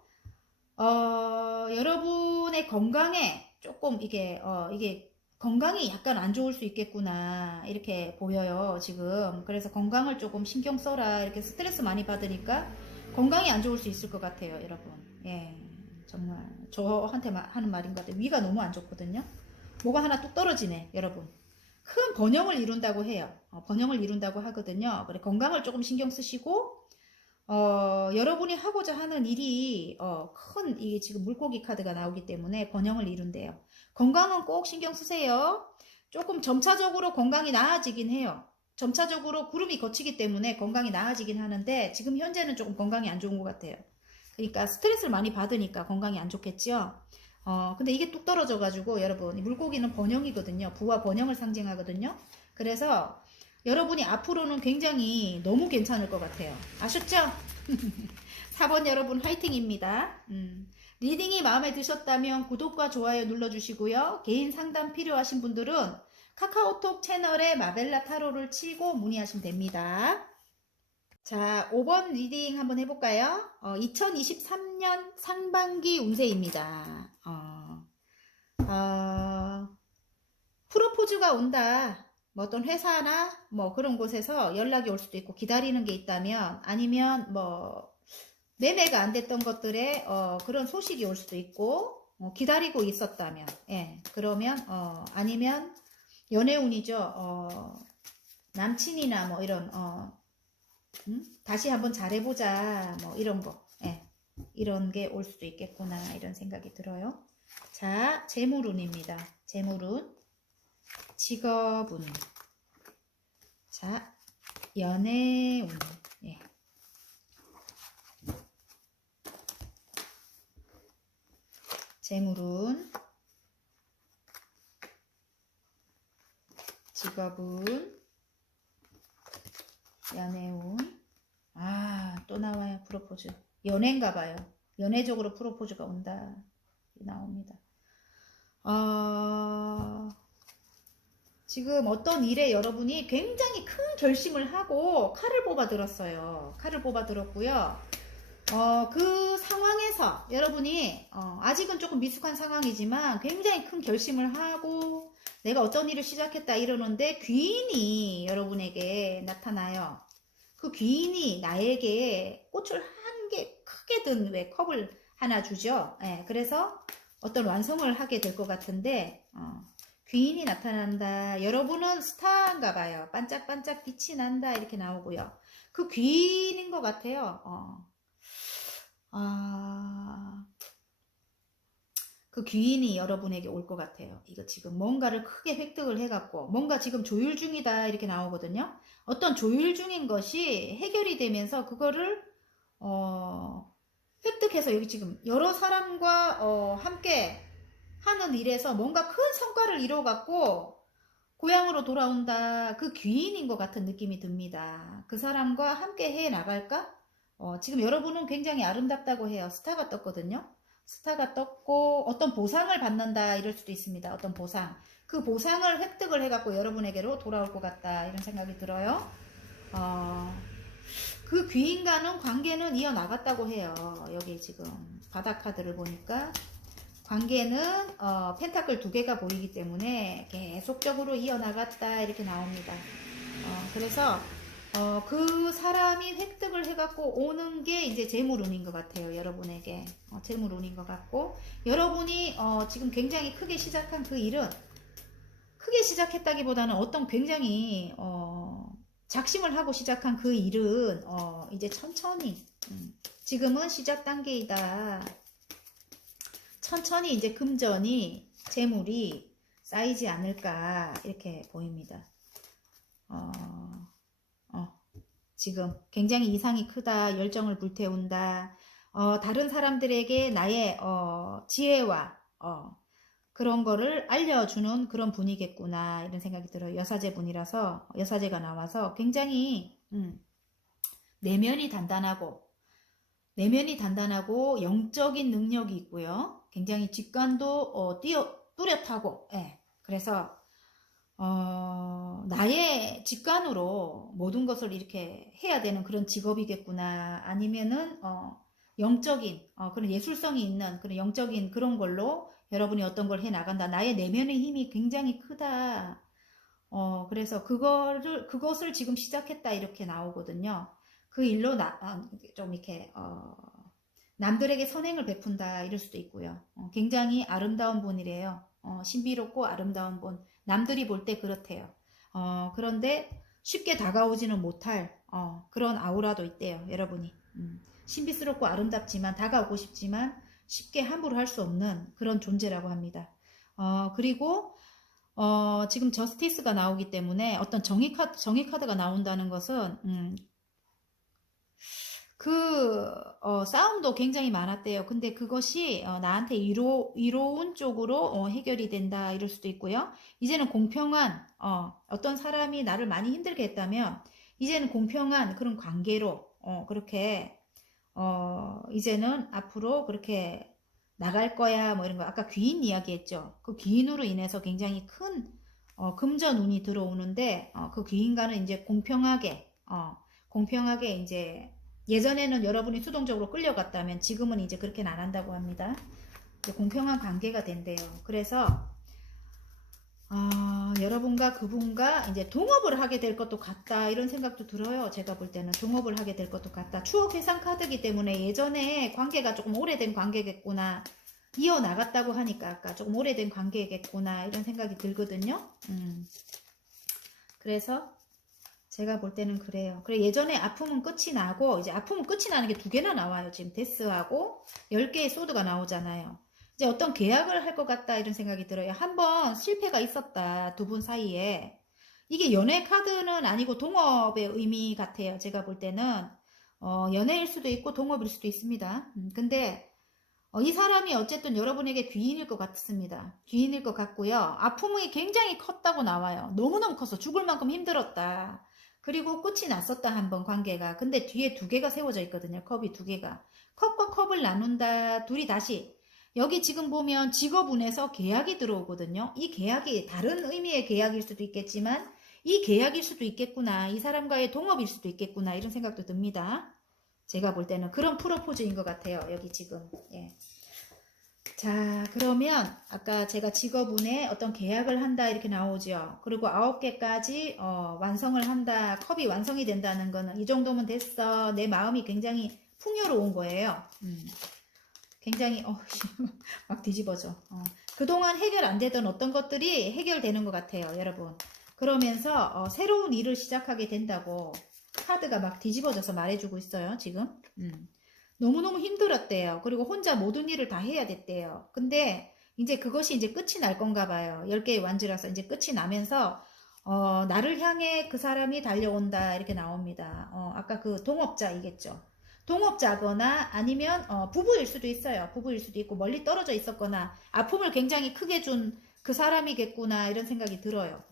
여러분의 건강에 조금 이게 건강이 약간 안 좋을 수 있겠구나 이렇게 보여요, 지금. 그래서 건강을 조금 신경 써라. 이렇게 스트레스 많이 받으니까 건강이 안 좋을 수 있을 것 같아요, 여러분. 예, 정말 저한테 하는 말인 것 같아요. 위가 너무 안 좋거든요. 뭐가 하나 뚝 떨어지네, 여러분. 큰 번영을 이룬다고 해요. 번영을 이룬다고 하거든요. 그래, 건강을 조금 신경 쓰시고 여러분이 하고자 하는 일이 이게 지금 물고기 카드가 나오기 때문에 번영을 이룬대요. 건강은 꼭 신경 쓰세요. 조금 점차적으로 건강이 나아지긴 해요. 점차적으로 구름이 걷히기 때문에 건강이 나아지긴 하는데 지금 현재는 조금 건강이 안 좋은 것 같아요. 그러니까 스트레스를 많이 받으니까 건강이 안 좋겠죠. 근데 이게 뚝 떨어져 가지고 여러분, 물고기는 번영이거든요. 부와 번영을 상징하거든요. 그래서 여러분이 앞으로는 굉장히 너무 괜찮을 것 같아요. 아셨죠? 4번 여러분 화이팅입니다. 리딩이 마음에 드셨다면 구독과 좋아요 눌러주시고요. 개인 상담 필요하신 분들은 카카오톡 채널에 마벨라 타로를 치고 문의하시면 됩니다. 자, 5번 리딩 한번 해볼까요? 2023년 상반기 운세입니다. 프로포즈가 온다. 뭐 어떤 회사나 뭐 그런 곳에서 연락이 올 수도 있고 기다리는 게 있다면 아니면 뭐 매매가 안 됐던 것들에 그런 소식이 올 수도 있고 기다리고 있었다면 예, 그러면 아니면 연애운이죠. 남친이나 뭐 이런 다시 한번 잘해보자 뭐 이런 거 예, 이런 게 올 수도 있겠구나 이런 생각이 들어요. 자, 재물운입니다. 재물운, 직업운, 자, 연애운, 예. 재물운, 직업운, 연애운. 또 나와요. 프로포즈. 연애인가 봐요. 연애적으로 프로포즈가 온다. 나옵니다. 지금 어떤 일에 여러분이 굉장히 큰 결심을 하고 칼을 뽑아 들었어요. 칼을 뽑아 들었고요. 그 상황에서 여러분이 아직은 조금 미숙한 상황이지만 굉장히 큰 결심을 하고 내가 어떤 일을 시작했다 이러는데 귀인이 여러분에게 나타나요. 그 귀인이 나에게 꽃을 한 개 크게 든 왜 컵을 하나 주죠. 예, 그래서 어떤 완성을 하게 될 것 같은데 귀인이 나타난다. 여러분은 스타인가 봐요. 반짝반짝 빛이 난다 이렇게 나오고요. 그 귀인인 것 같아요. 그 귀인이 여러분에게 올 것 같아요. 이거 지금 뭔가를 크게 획득을 해갖고 뭔가 지금 조율 중이다 이렇게 나오거든요. 어떤 조율 중인 것이 해결이 되면서 그거를 획득해서 여기 지금 여러 사람과 함께 하는 일에서 뭔가 큰 성과를 이뤄갖고 고향으로 돌아온다. 그 귀인인 것 같은 느낌이 듭니다. 그 사람과 함께 해 나갈까? 지금 여러분은 굉장히 아름답다고 해요. 스타가 떴거든요. 스타가 떴고 어떤 보상을 받는다 이럴 수도 있습니다. 어떤 보상. 그 보상을 획득을 해갖고 여러분에게로 돌아올 것 같다 이런 생각이 들어요. 그 귀인과는 관계는 이어나갔다고 해요. 여기 지금 바닥 카드를 보니까 관계는 펜타클 2개가 보이기 때문에 계속적으로 이어나갔다 이렇게 나옵니다. 그래서 그 사람이 획득을 해갖고 오는 게 이제 재물운인 것 같아요. 여러분에게 재물운인 것 같고 여러분이 지금 굉장히 크게 시작한 그 일은 크게 시작했다기보다는 어떤 굉장히 작심을 하고 시작한 그 일은 이제 천천히 지금은 시작 단계이다. 천천히 이제 금전이 재물이 쌓이지 않을까 이렇게 보입니다. 지금 굉장히 이상이 크다. 열정을 불태운다. 다른 사람들에게 나의 지혜와 그런 거를 알려주는 그런 분이겠구나 이런 생각이 들어요. 여사제 분이라서 여사제가 나와서 굉장히 내면이 단단하고 영적인 능력이 있고요. 굉장히 직관도 뚜렷하고 예. 그래서 나의 직관으로 모든 것을 이렇게 해야 되는 그런 직업이겠구나. 아니면은 영적인 그런 예술성이 있는 그런 영적인 그런 걸로 여러분이 어떤 걸 해 나간다. 나의 내면의 힘이 굉장히 크다. 그래서 그것을 지금 시작했다 이렇게 나오거든요. 그 일로 좀 이렇게 남들에게 선행을 베푼다 이럴 수도 있고요. 굉장히 아름다운 분이래요. 신비롭고 아름다운 분. 남들이 볼 때 그렇대요. 그런데 쉽게 다가오지는 못할 그런 아우라도 있대요. 여러분이. 신비스럽고 아름답지만 다가오고 싶지만 쉽게 함부로 할 수 없는 그런 존재라고 합니다. 그리고 지금 저스티스가 나오기 때문에 어떤 정의 카드가 나온다는 것은 싸움도 굉장히 많았대요. 근데 그것이 나한테 이로운 쪽으로 해결이 된다 이럴 수도 있고요. 이제는 공평한 어떤 사람이 나를 많이 힘들게 했다면 이제는 공평한 그런 관계로 그렇게 이제는 앞으로 그렇게 나갈 거야 뭐 이런 거 아까 귀인 이야기 했죠. 그 귀인으로 인해서 굉장히 큰 금전운이 들어오는데 그 귀인과는 이제 공평하게 이제 예전에는 여러분이 수동적으로 끌려갔다면 지금은 이제 그렇게는 안 한다고 합니다. 공평한 관계가 된대요. 그래서 여러분과 그분과 이제 동업을 하게 될 것도 같다 이런 생각도 들어요. 제가 볼 때는 동업을 하게 될 것도 같다. 추억 회상 카드이기 때문에 예전에 관계가 조금 오래된 관계겠구나. 이어나갔다고 하니까 아까 조금 오래된 관계겠구나 이런 생각이 들거든요. 그래서 제가 볼 때는 그래요. 그래 예전에 아픔은 끝이 나고 이제 아픔은 끝이 나는 게 두 개나 나와요. 지금 데스하고 10개의 소드가 나오잖아요. 이제 어떤 계약을 할 것 같다 이런 생각이 들어요. 한번 실패가 있었다. 두 분 사이에. 이게 연애 카드는 아니고 동업의 의미 같아요. 제가 볼 때는 연애일 수도 있고 동업일 수도 있습니다. 근데 이 사람이 어쨌든 여러분에게 귀인일 것 같습니다. 귀인일 것 같고요. 아픔이 굉장히 컸다고 나와요. 너무너무 커서 죽을 만큼 힘들었다. 그리고 끝이 났었다 한번 관계가. 근데 뒤에 두 개가 세워져 있거든요. 컵이 두 개가. 컵과 컵을 나눈다. 둘이 다시. 여기 지금 보면 직업운에서 계약이 들어오거든요. 이 계약이 다른 의미의 계약일 수도 있겠지만 이 계약일 수도 있겠구나. 이 사람과의 동업일 수도 있겠구나. 이런 생각도 듭니다. 제가 볼 때는 그런 프로포즈인 것 같아요. 여기 지금. 예. 자, 그러면 아까 제가 직업운에 어떤 계약을 한다 이렇게 나오죠. 그리고 9개까지 완성을 한다. 컵이 완성이 된다는 거는 이 정도면 됐어. 내 마음이 굉장히 풍요로운 거예요. 굉장히 막 뒤집어져. 그동안 해결 안 되던 어떤 것들이 해결되는 것 같아요. 여러분. 그러면서 새로운 일을 시작하게 된다고 카드가 막 뒤집어져서 말해주고 있어요. 지금. 너무너무 힘들었대요. 그리고 혼자 모든 일을 다 해야 됐대요. 근데 이제 그것이 이제 끝이 날 건가 봐요. 10개의 완주라서 이제 끝이 나면서 나를 향해 그 사람이 달려온다 이렇게 나옵니다. 아까 그 동업자이겠죠. 동업자거나 아니면 부부일 수도 있어요. 부부일 수도 있고 멀리 떨어져 있었거나 아픔을 굉장히 크게 준 그 사람이겠구나 이런 생각이 들어요.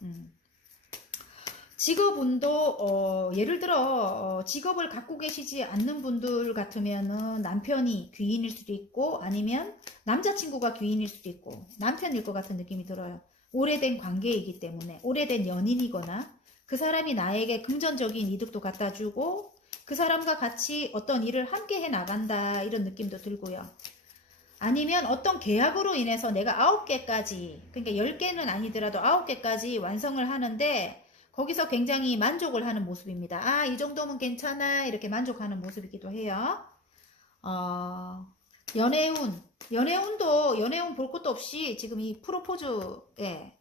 직업운도 예를 들어 직업을 갖고 계시지 않는 분들 같으면은 남편이 귀인일 수도 있고 아니면 남자친구가 귀인일 수도 있고 남편일 것 같은 느낌이 들어요. 오래된 관계이기 때문에 오래된 연인이거나 그 사람이 나에게 금전적인 이득도 갖다 주고 그 사람과 같이 어떤 일을 함께 해 나간다 이런 느낌도 들고요. 아니면 어떤 계약으로 인해서 내가 9개까지 그러니까 10개는 아니더라도 9개까지 완성을 하는데 거기서 굉장히 만족을 하는 모습입니다. 이 정도면 괜찮아 이렇게 만족하는 모습이기도 해요. 연애운 볼 것도 없이 지금 이 프로포즈에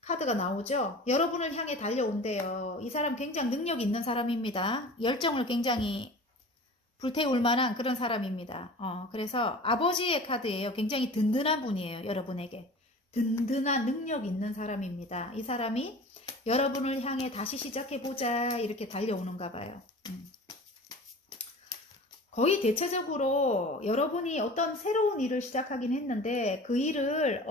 카드가 나오죠. 여러분을 향해 달려온대요. 이 사람 굉장히 능력 있는 사람입니다. 열정을 굉장히 불태울 만한 그런 사람입니다. 그래서 아버지의 카드예요. 굉장히 든든한 분이에요. 여러분에게. 든든한 능력 있는 사람입니다. 이 사람이 여러분을 향해 다시 시작해보자 이렇게 달려오는가 봐요. 거의 대체적으로 여러분이 어떤 새로운 일을 시작하긴 했는데 그 일을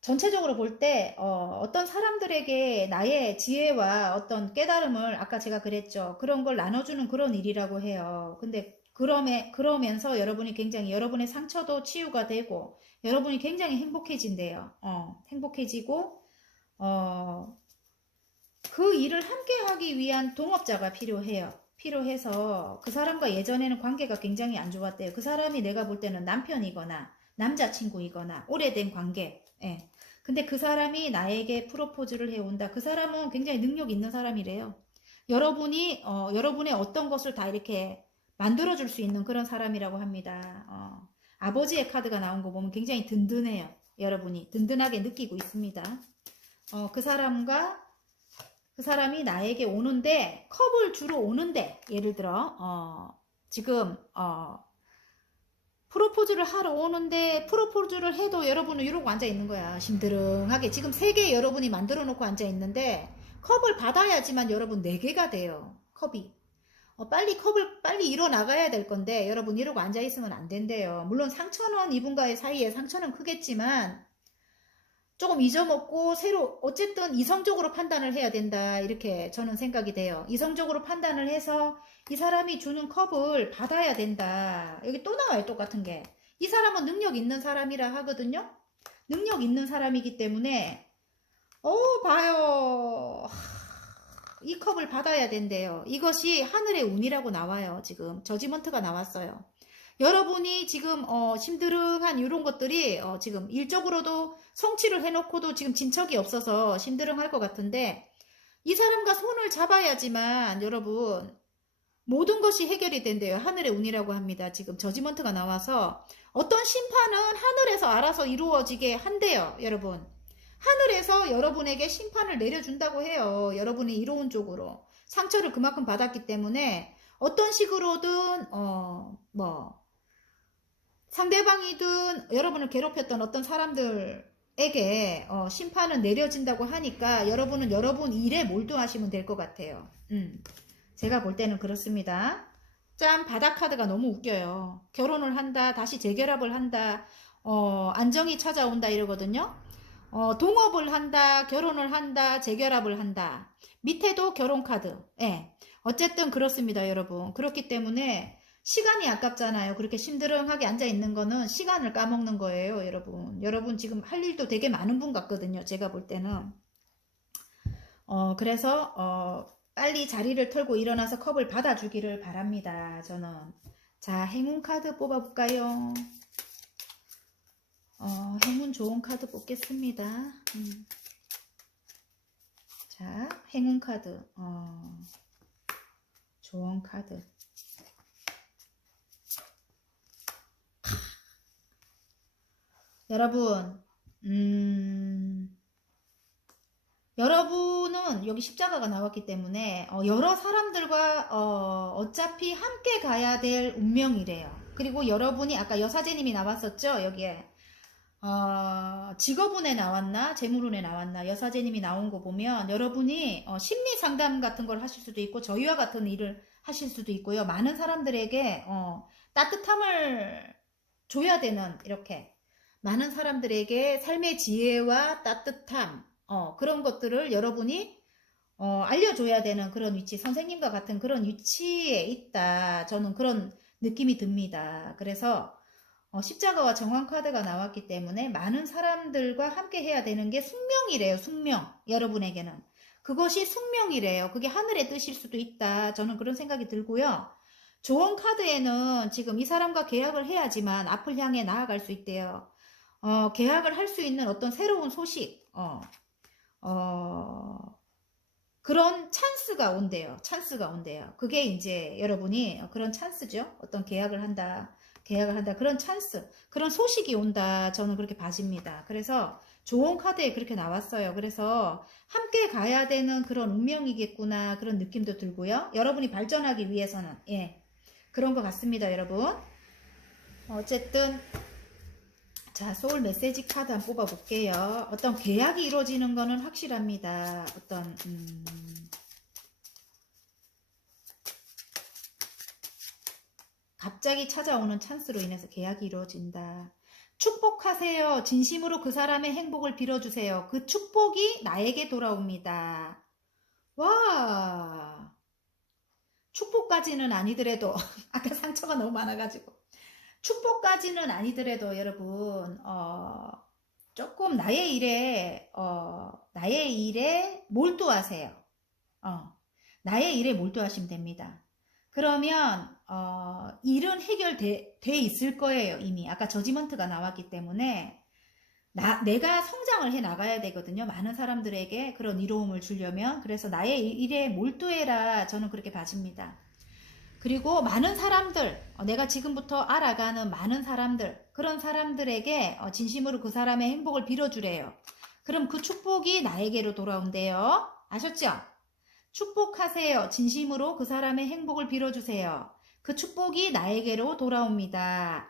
전체적으로 볼 때 어떤 사람들에게 나의 지혜와 어떤 깨달음을 아까 제가 그랬죠. 그런 걸 나눠주는 그런 일이라고 해요. 근데 그러면서 여러분이 굉장히 여러분의 상처도 치유가 되고 여러분이 굉장히 행복해진대요. 행복해지고 그 일을 함께 하기 위한 동업자가 필요해요. 필요해서 그 사람과 예전에는 관계가 굉장히 안 좋았대요. 그 사람이 내가 볼 때는 남편이거나 남자친구이거나 오래된 관계. 예. 근데 그 사람이 나에게 프로포즈를 해온다. 그 사람은 굉장히 능력 있는 사람이래요. 여러분의 어떤 것을 다 이렇게 만들어줄 수 있는 그런 사람이라고 합니다. 아버지의 카드가 나온 거 보면 굉장히 든든해요. 여러분이 든든하게 느끼고 있습니다. 그 사람이 나에게 오는데 컵을 주러 오는데 예를 들어 지금 프로포즈를 하러 오는데 프로포즈를 해도 여러분은 이러고 앉아 있는 거야. 심드렁하게 지금 3개 여러분이 만들어 놓고 앉아 있는데 컵을 받아야지만 여러분 4개가 돼요. 컵이 빨리 일어나가야 될 건데 여러분 이러고 앉아 있으면 안 된대요. 물론 상처는 이분과의 사이에 상처는 크겠지만 조금 잊어먹고 새로 어쨌든 이성적으로 판단을 해야 된다 이렇게 저는 생각이 돼요. 이성적으로 판단을 해서 이 사람이 주는 컵을 받아야 된다. 여기 또 나와요. 똑같은 게. 이 사람은 능력 있는 사람이라 하거든요. 능력 있는 사람이기 때문에 봐요. 이 컵을 받아야 된대요. 이것이 하늘의 운이라고 나와요. 지금 저지먼트가 나왔어요. 여러분이 지금 심드렁한 이런 것들이 지금 일적으로도 성취를 해놓고도 지금 진척이 없어서 심드렁할 것 같은데 이 사람과 손을 잡아야지만 여러분 모든 것이 해결이 된대요. 하늘의 운이라고 합니다. 지금 저지먼트가 나와서 어떤 심판은 하늘에서 알아서 이루어지게 한대요. 여러분 하늘에서 여러분에게 심판을 내려준다고 해요. 여러분이 이로운 쪽으로 상처를 그만큼 받았기 때문에 어떤 식으로든 상대방이든 여러분을 괴롭혔던 어떤 사람들에게 심판은 내려진다고 하니까 여러분은 여러분 일에 몰두하시면 될 것 같아요. 제가 볼 때는 그렇습니다. 짠, 바닥 카드가 너무 웃겨요. 결혼을 한다, 다시 재결합을 한다, 안정이 찾아온다 이러거든요. 동업을 한다, 결혼을 한다, 재결합을 한다. 밑에도 결혼 카드. 예. 어쨌든 그렇습니다, 여러분. 그렇기 때문에 시간이 아깝잖아요. 그렇게 심드렁하게 앉아있는 거는 시간을 까먹는 거예요, 여러분. 여러분 지금 할 일도 되게 많은 분 같거든요. 제가 볼 때는. 그래서 빨리 자리를 털고 일어나서 컵을 받아주기를 바랍니다. 저는. 자, 행운 카드 뽑아볼까요? 행운 좋은 카드 뽑겠습니다. 자, 행운 카드. 좋은 카드. 여러분, 여러분은 여기 십자가가 나왔기 때문에 여러 사람들과 어차피 함께 가야 될 운명이래요. 그리고 여러분이 아까 여사제님이 나왔었죠? 여기에 직업운에 나왔나 재물운에 나왔나 여사제님이 나온 거 보면 여러분이 심리 상담 같은 걸 하실 수도 있고 저희와 같은 일을 하실 수도 있고요. 많은 사람들에게 따뜻함을 줘야 되는 이렇게 많은 사람들에게 삶의 지혜와 따뜻함 그런 것들을 여러분이 알려줘야 되는 그런 위치, 선생님과 같은 그런 위치에 있다. 저는 그런 느낌이 듭니다. 그래서 십자가와 정황 카드가 나왔기 때문에 많은 사람들과 함께 해야 되는 게 숙명이래요. 숙명. 여러분에게는. 그것이 숙명이래요. 그게 하늘의 뜻일 수도 있다. 저는 그런 생각이 들고요. 조언 카드에는 지금 이 사람과 계약을 해야지만 앞을 향해 나아갈 수 있대요. 계약을 할 수 있는 어떤 새로운 소식, 그런 찬스가 온대요. 찬스가 온대요. 그게 이제 여러분이 그런 찬스죠. 어떤 계약을 한다. 그런 찬스, 그런 소식이 온다. 저는 그렇게 봐집니다. 그래서 조언 카드에 그렇게 나왔어요. 그래서 함께 가야 되는 그런 운명이겠구나. 그런 느낌도 들고요. 여러분이 발전하기 위해서는 예, 그런 것 같습니다. 여러분. 어쨌든 자, 소울 메시지 카드 한번 뽑아볼게요. 어떤 계약이 이루어지는 거는 확실합니다. 어떤 갑자기 찾아오는 찬스로 인해서 계약이 이루어진다. 축복하세요. 진심으로 그 사람의 행복을 빌어주세요. 그 축복이 나에게 돌아옵니다. 와, 축복까지는 아니더라도 아까 상처가 너무 많아가지고 축복까지는 아니더라도 여러분 조금 나의 일에 몰두하세요. 나의 일에 몰두하시면 됩니다. 그러면 일은 해결돼 있을 거예요. 이미 아까 저지먼트가 나왔기 때문에 내가 성장을 해 나가야 되거든요. 많은 사람들에게 그런 이로움을 주려면. 그래서 나의 일에 몰두해라. 저는 그렇게 봐집니다. 그리고 많은 사람들, 내가 지금부터 알아가는 많은 사람들, 그런 사람들에게 진심으로 그 사람의 행복을 빌어주래요. 그럼 그 축복이 나에게로 돌아온대요. 아셨죠? 축복하세요. 진심으로 그 사람의 행복을 빌어주세요. 그 축복이 나에게로 돌아옵니다.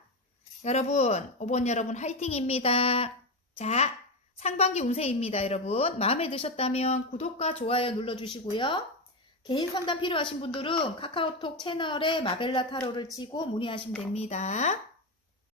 여러분, 5번 여러분 화이팅입니다. 자, 상반기 운세입니다. 여러분, 마음에 드셨다면 구독과 좋아요 눌러주시고요. 개인 상담 필요하신 분들은 카카오톡 채널에 마벨라 타로를 치고 문의하시면 됩니다.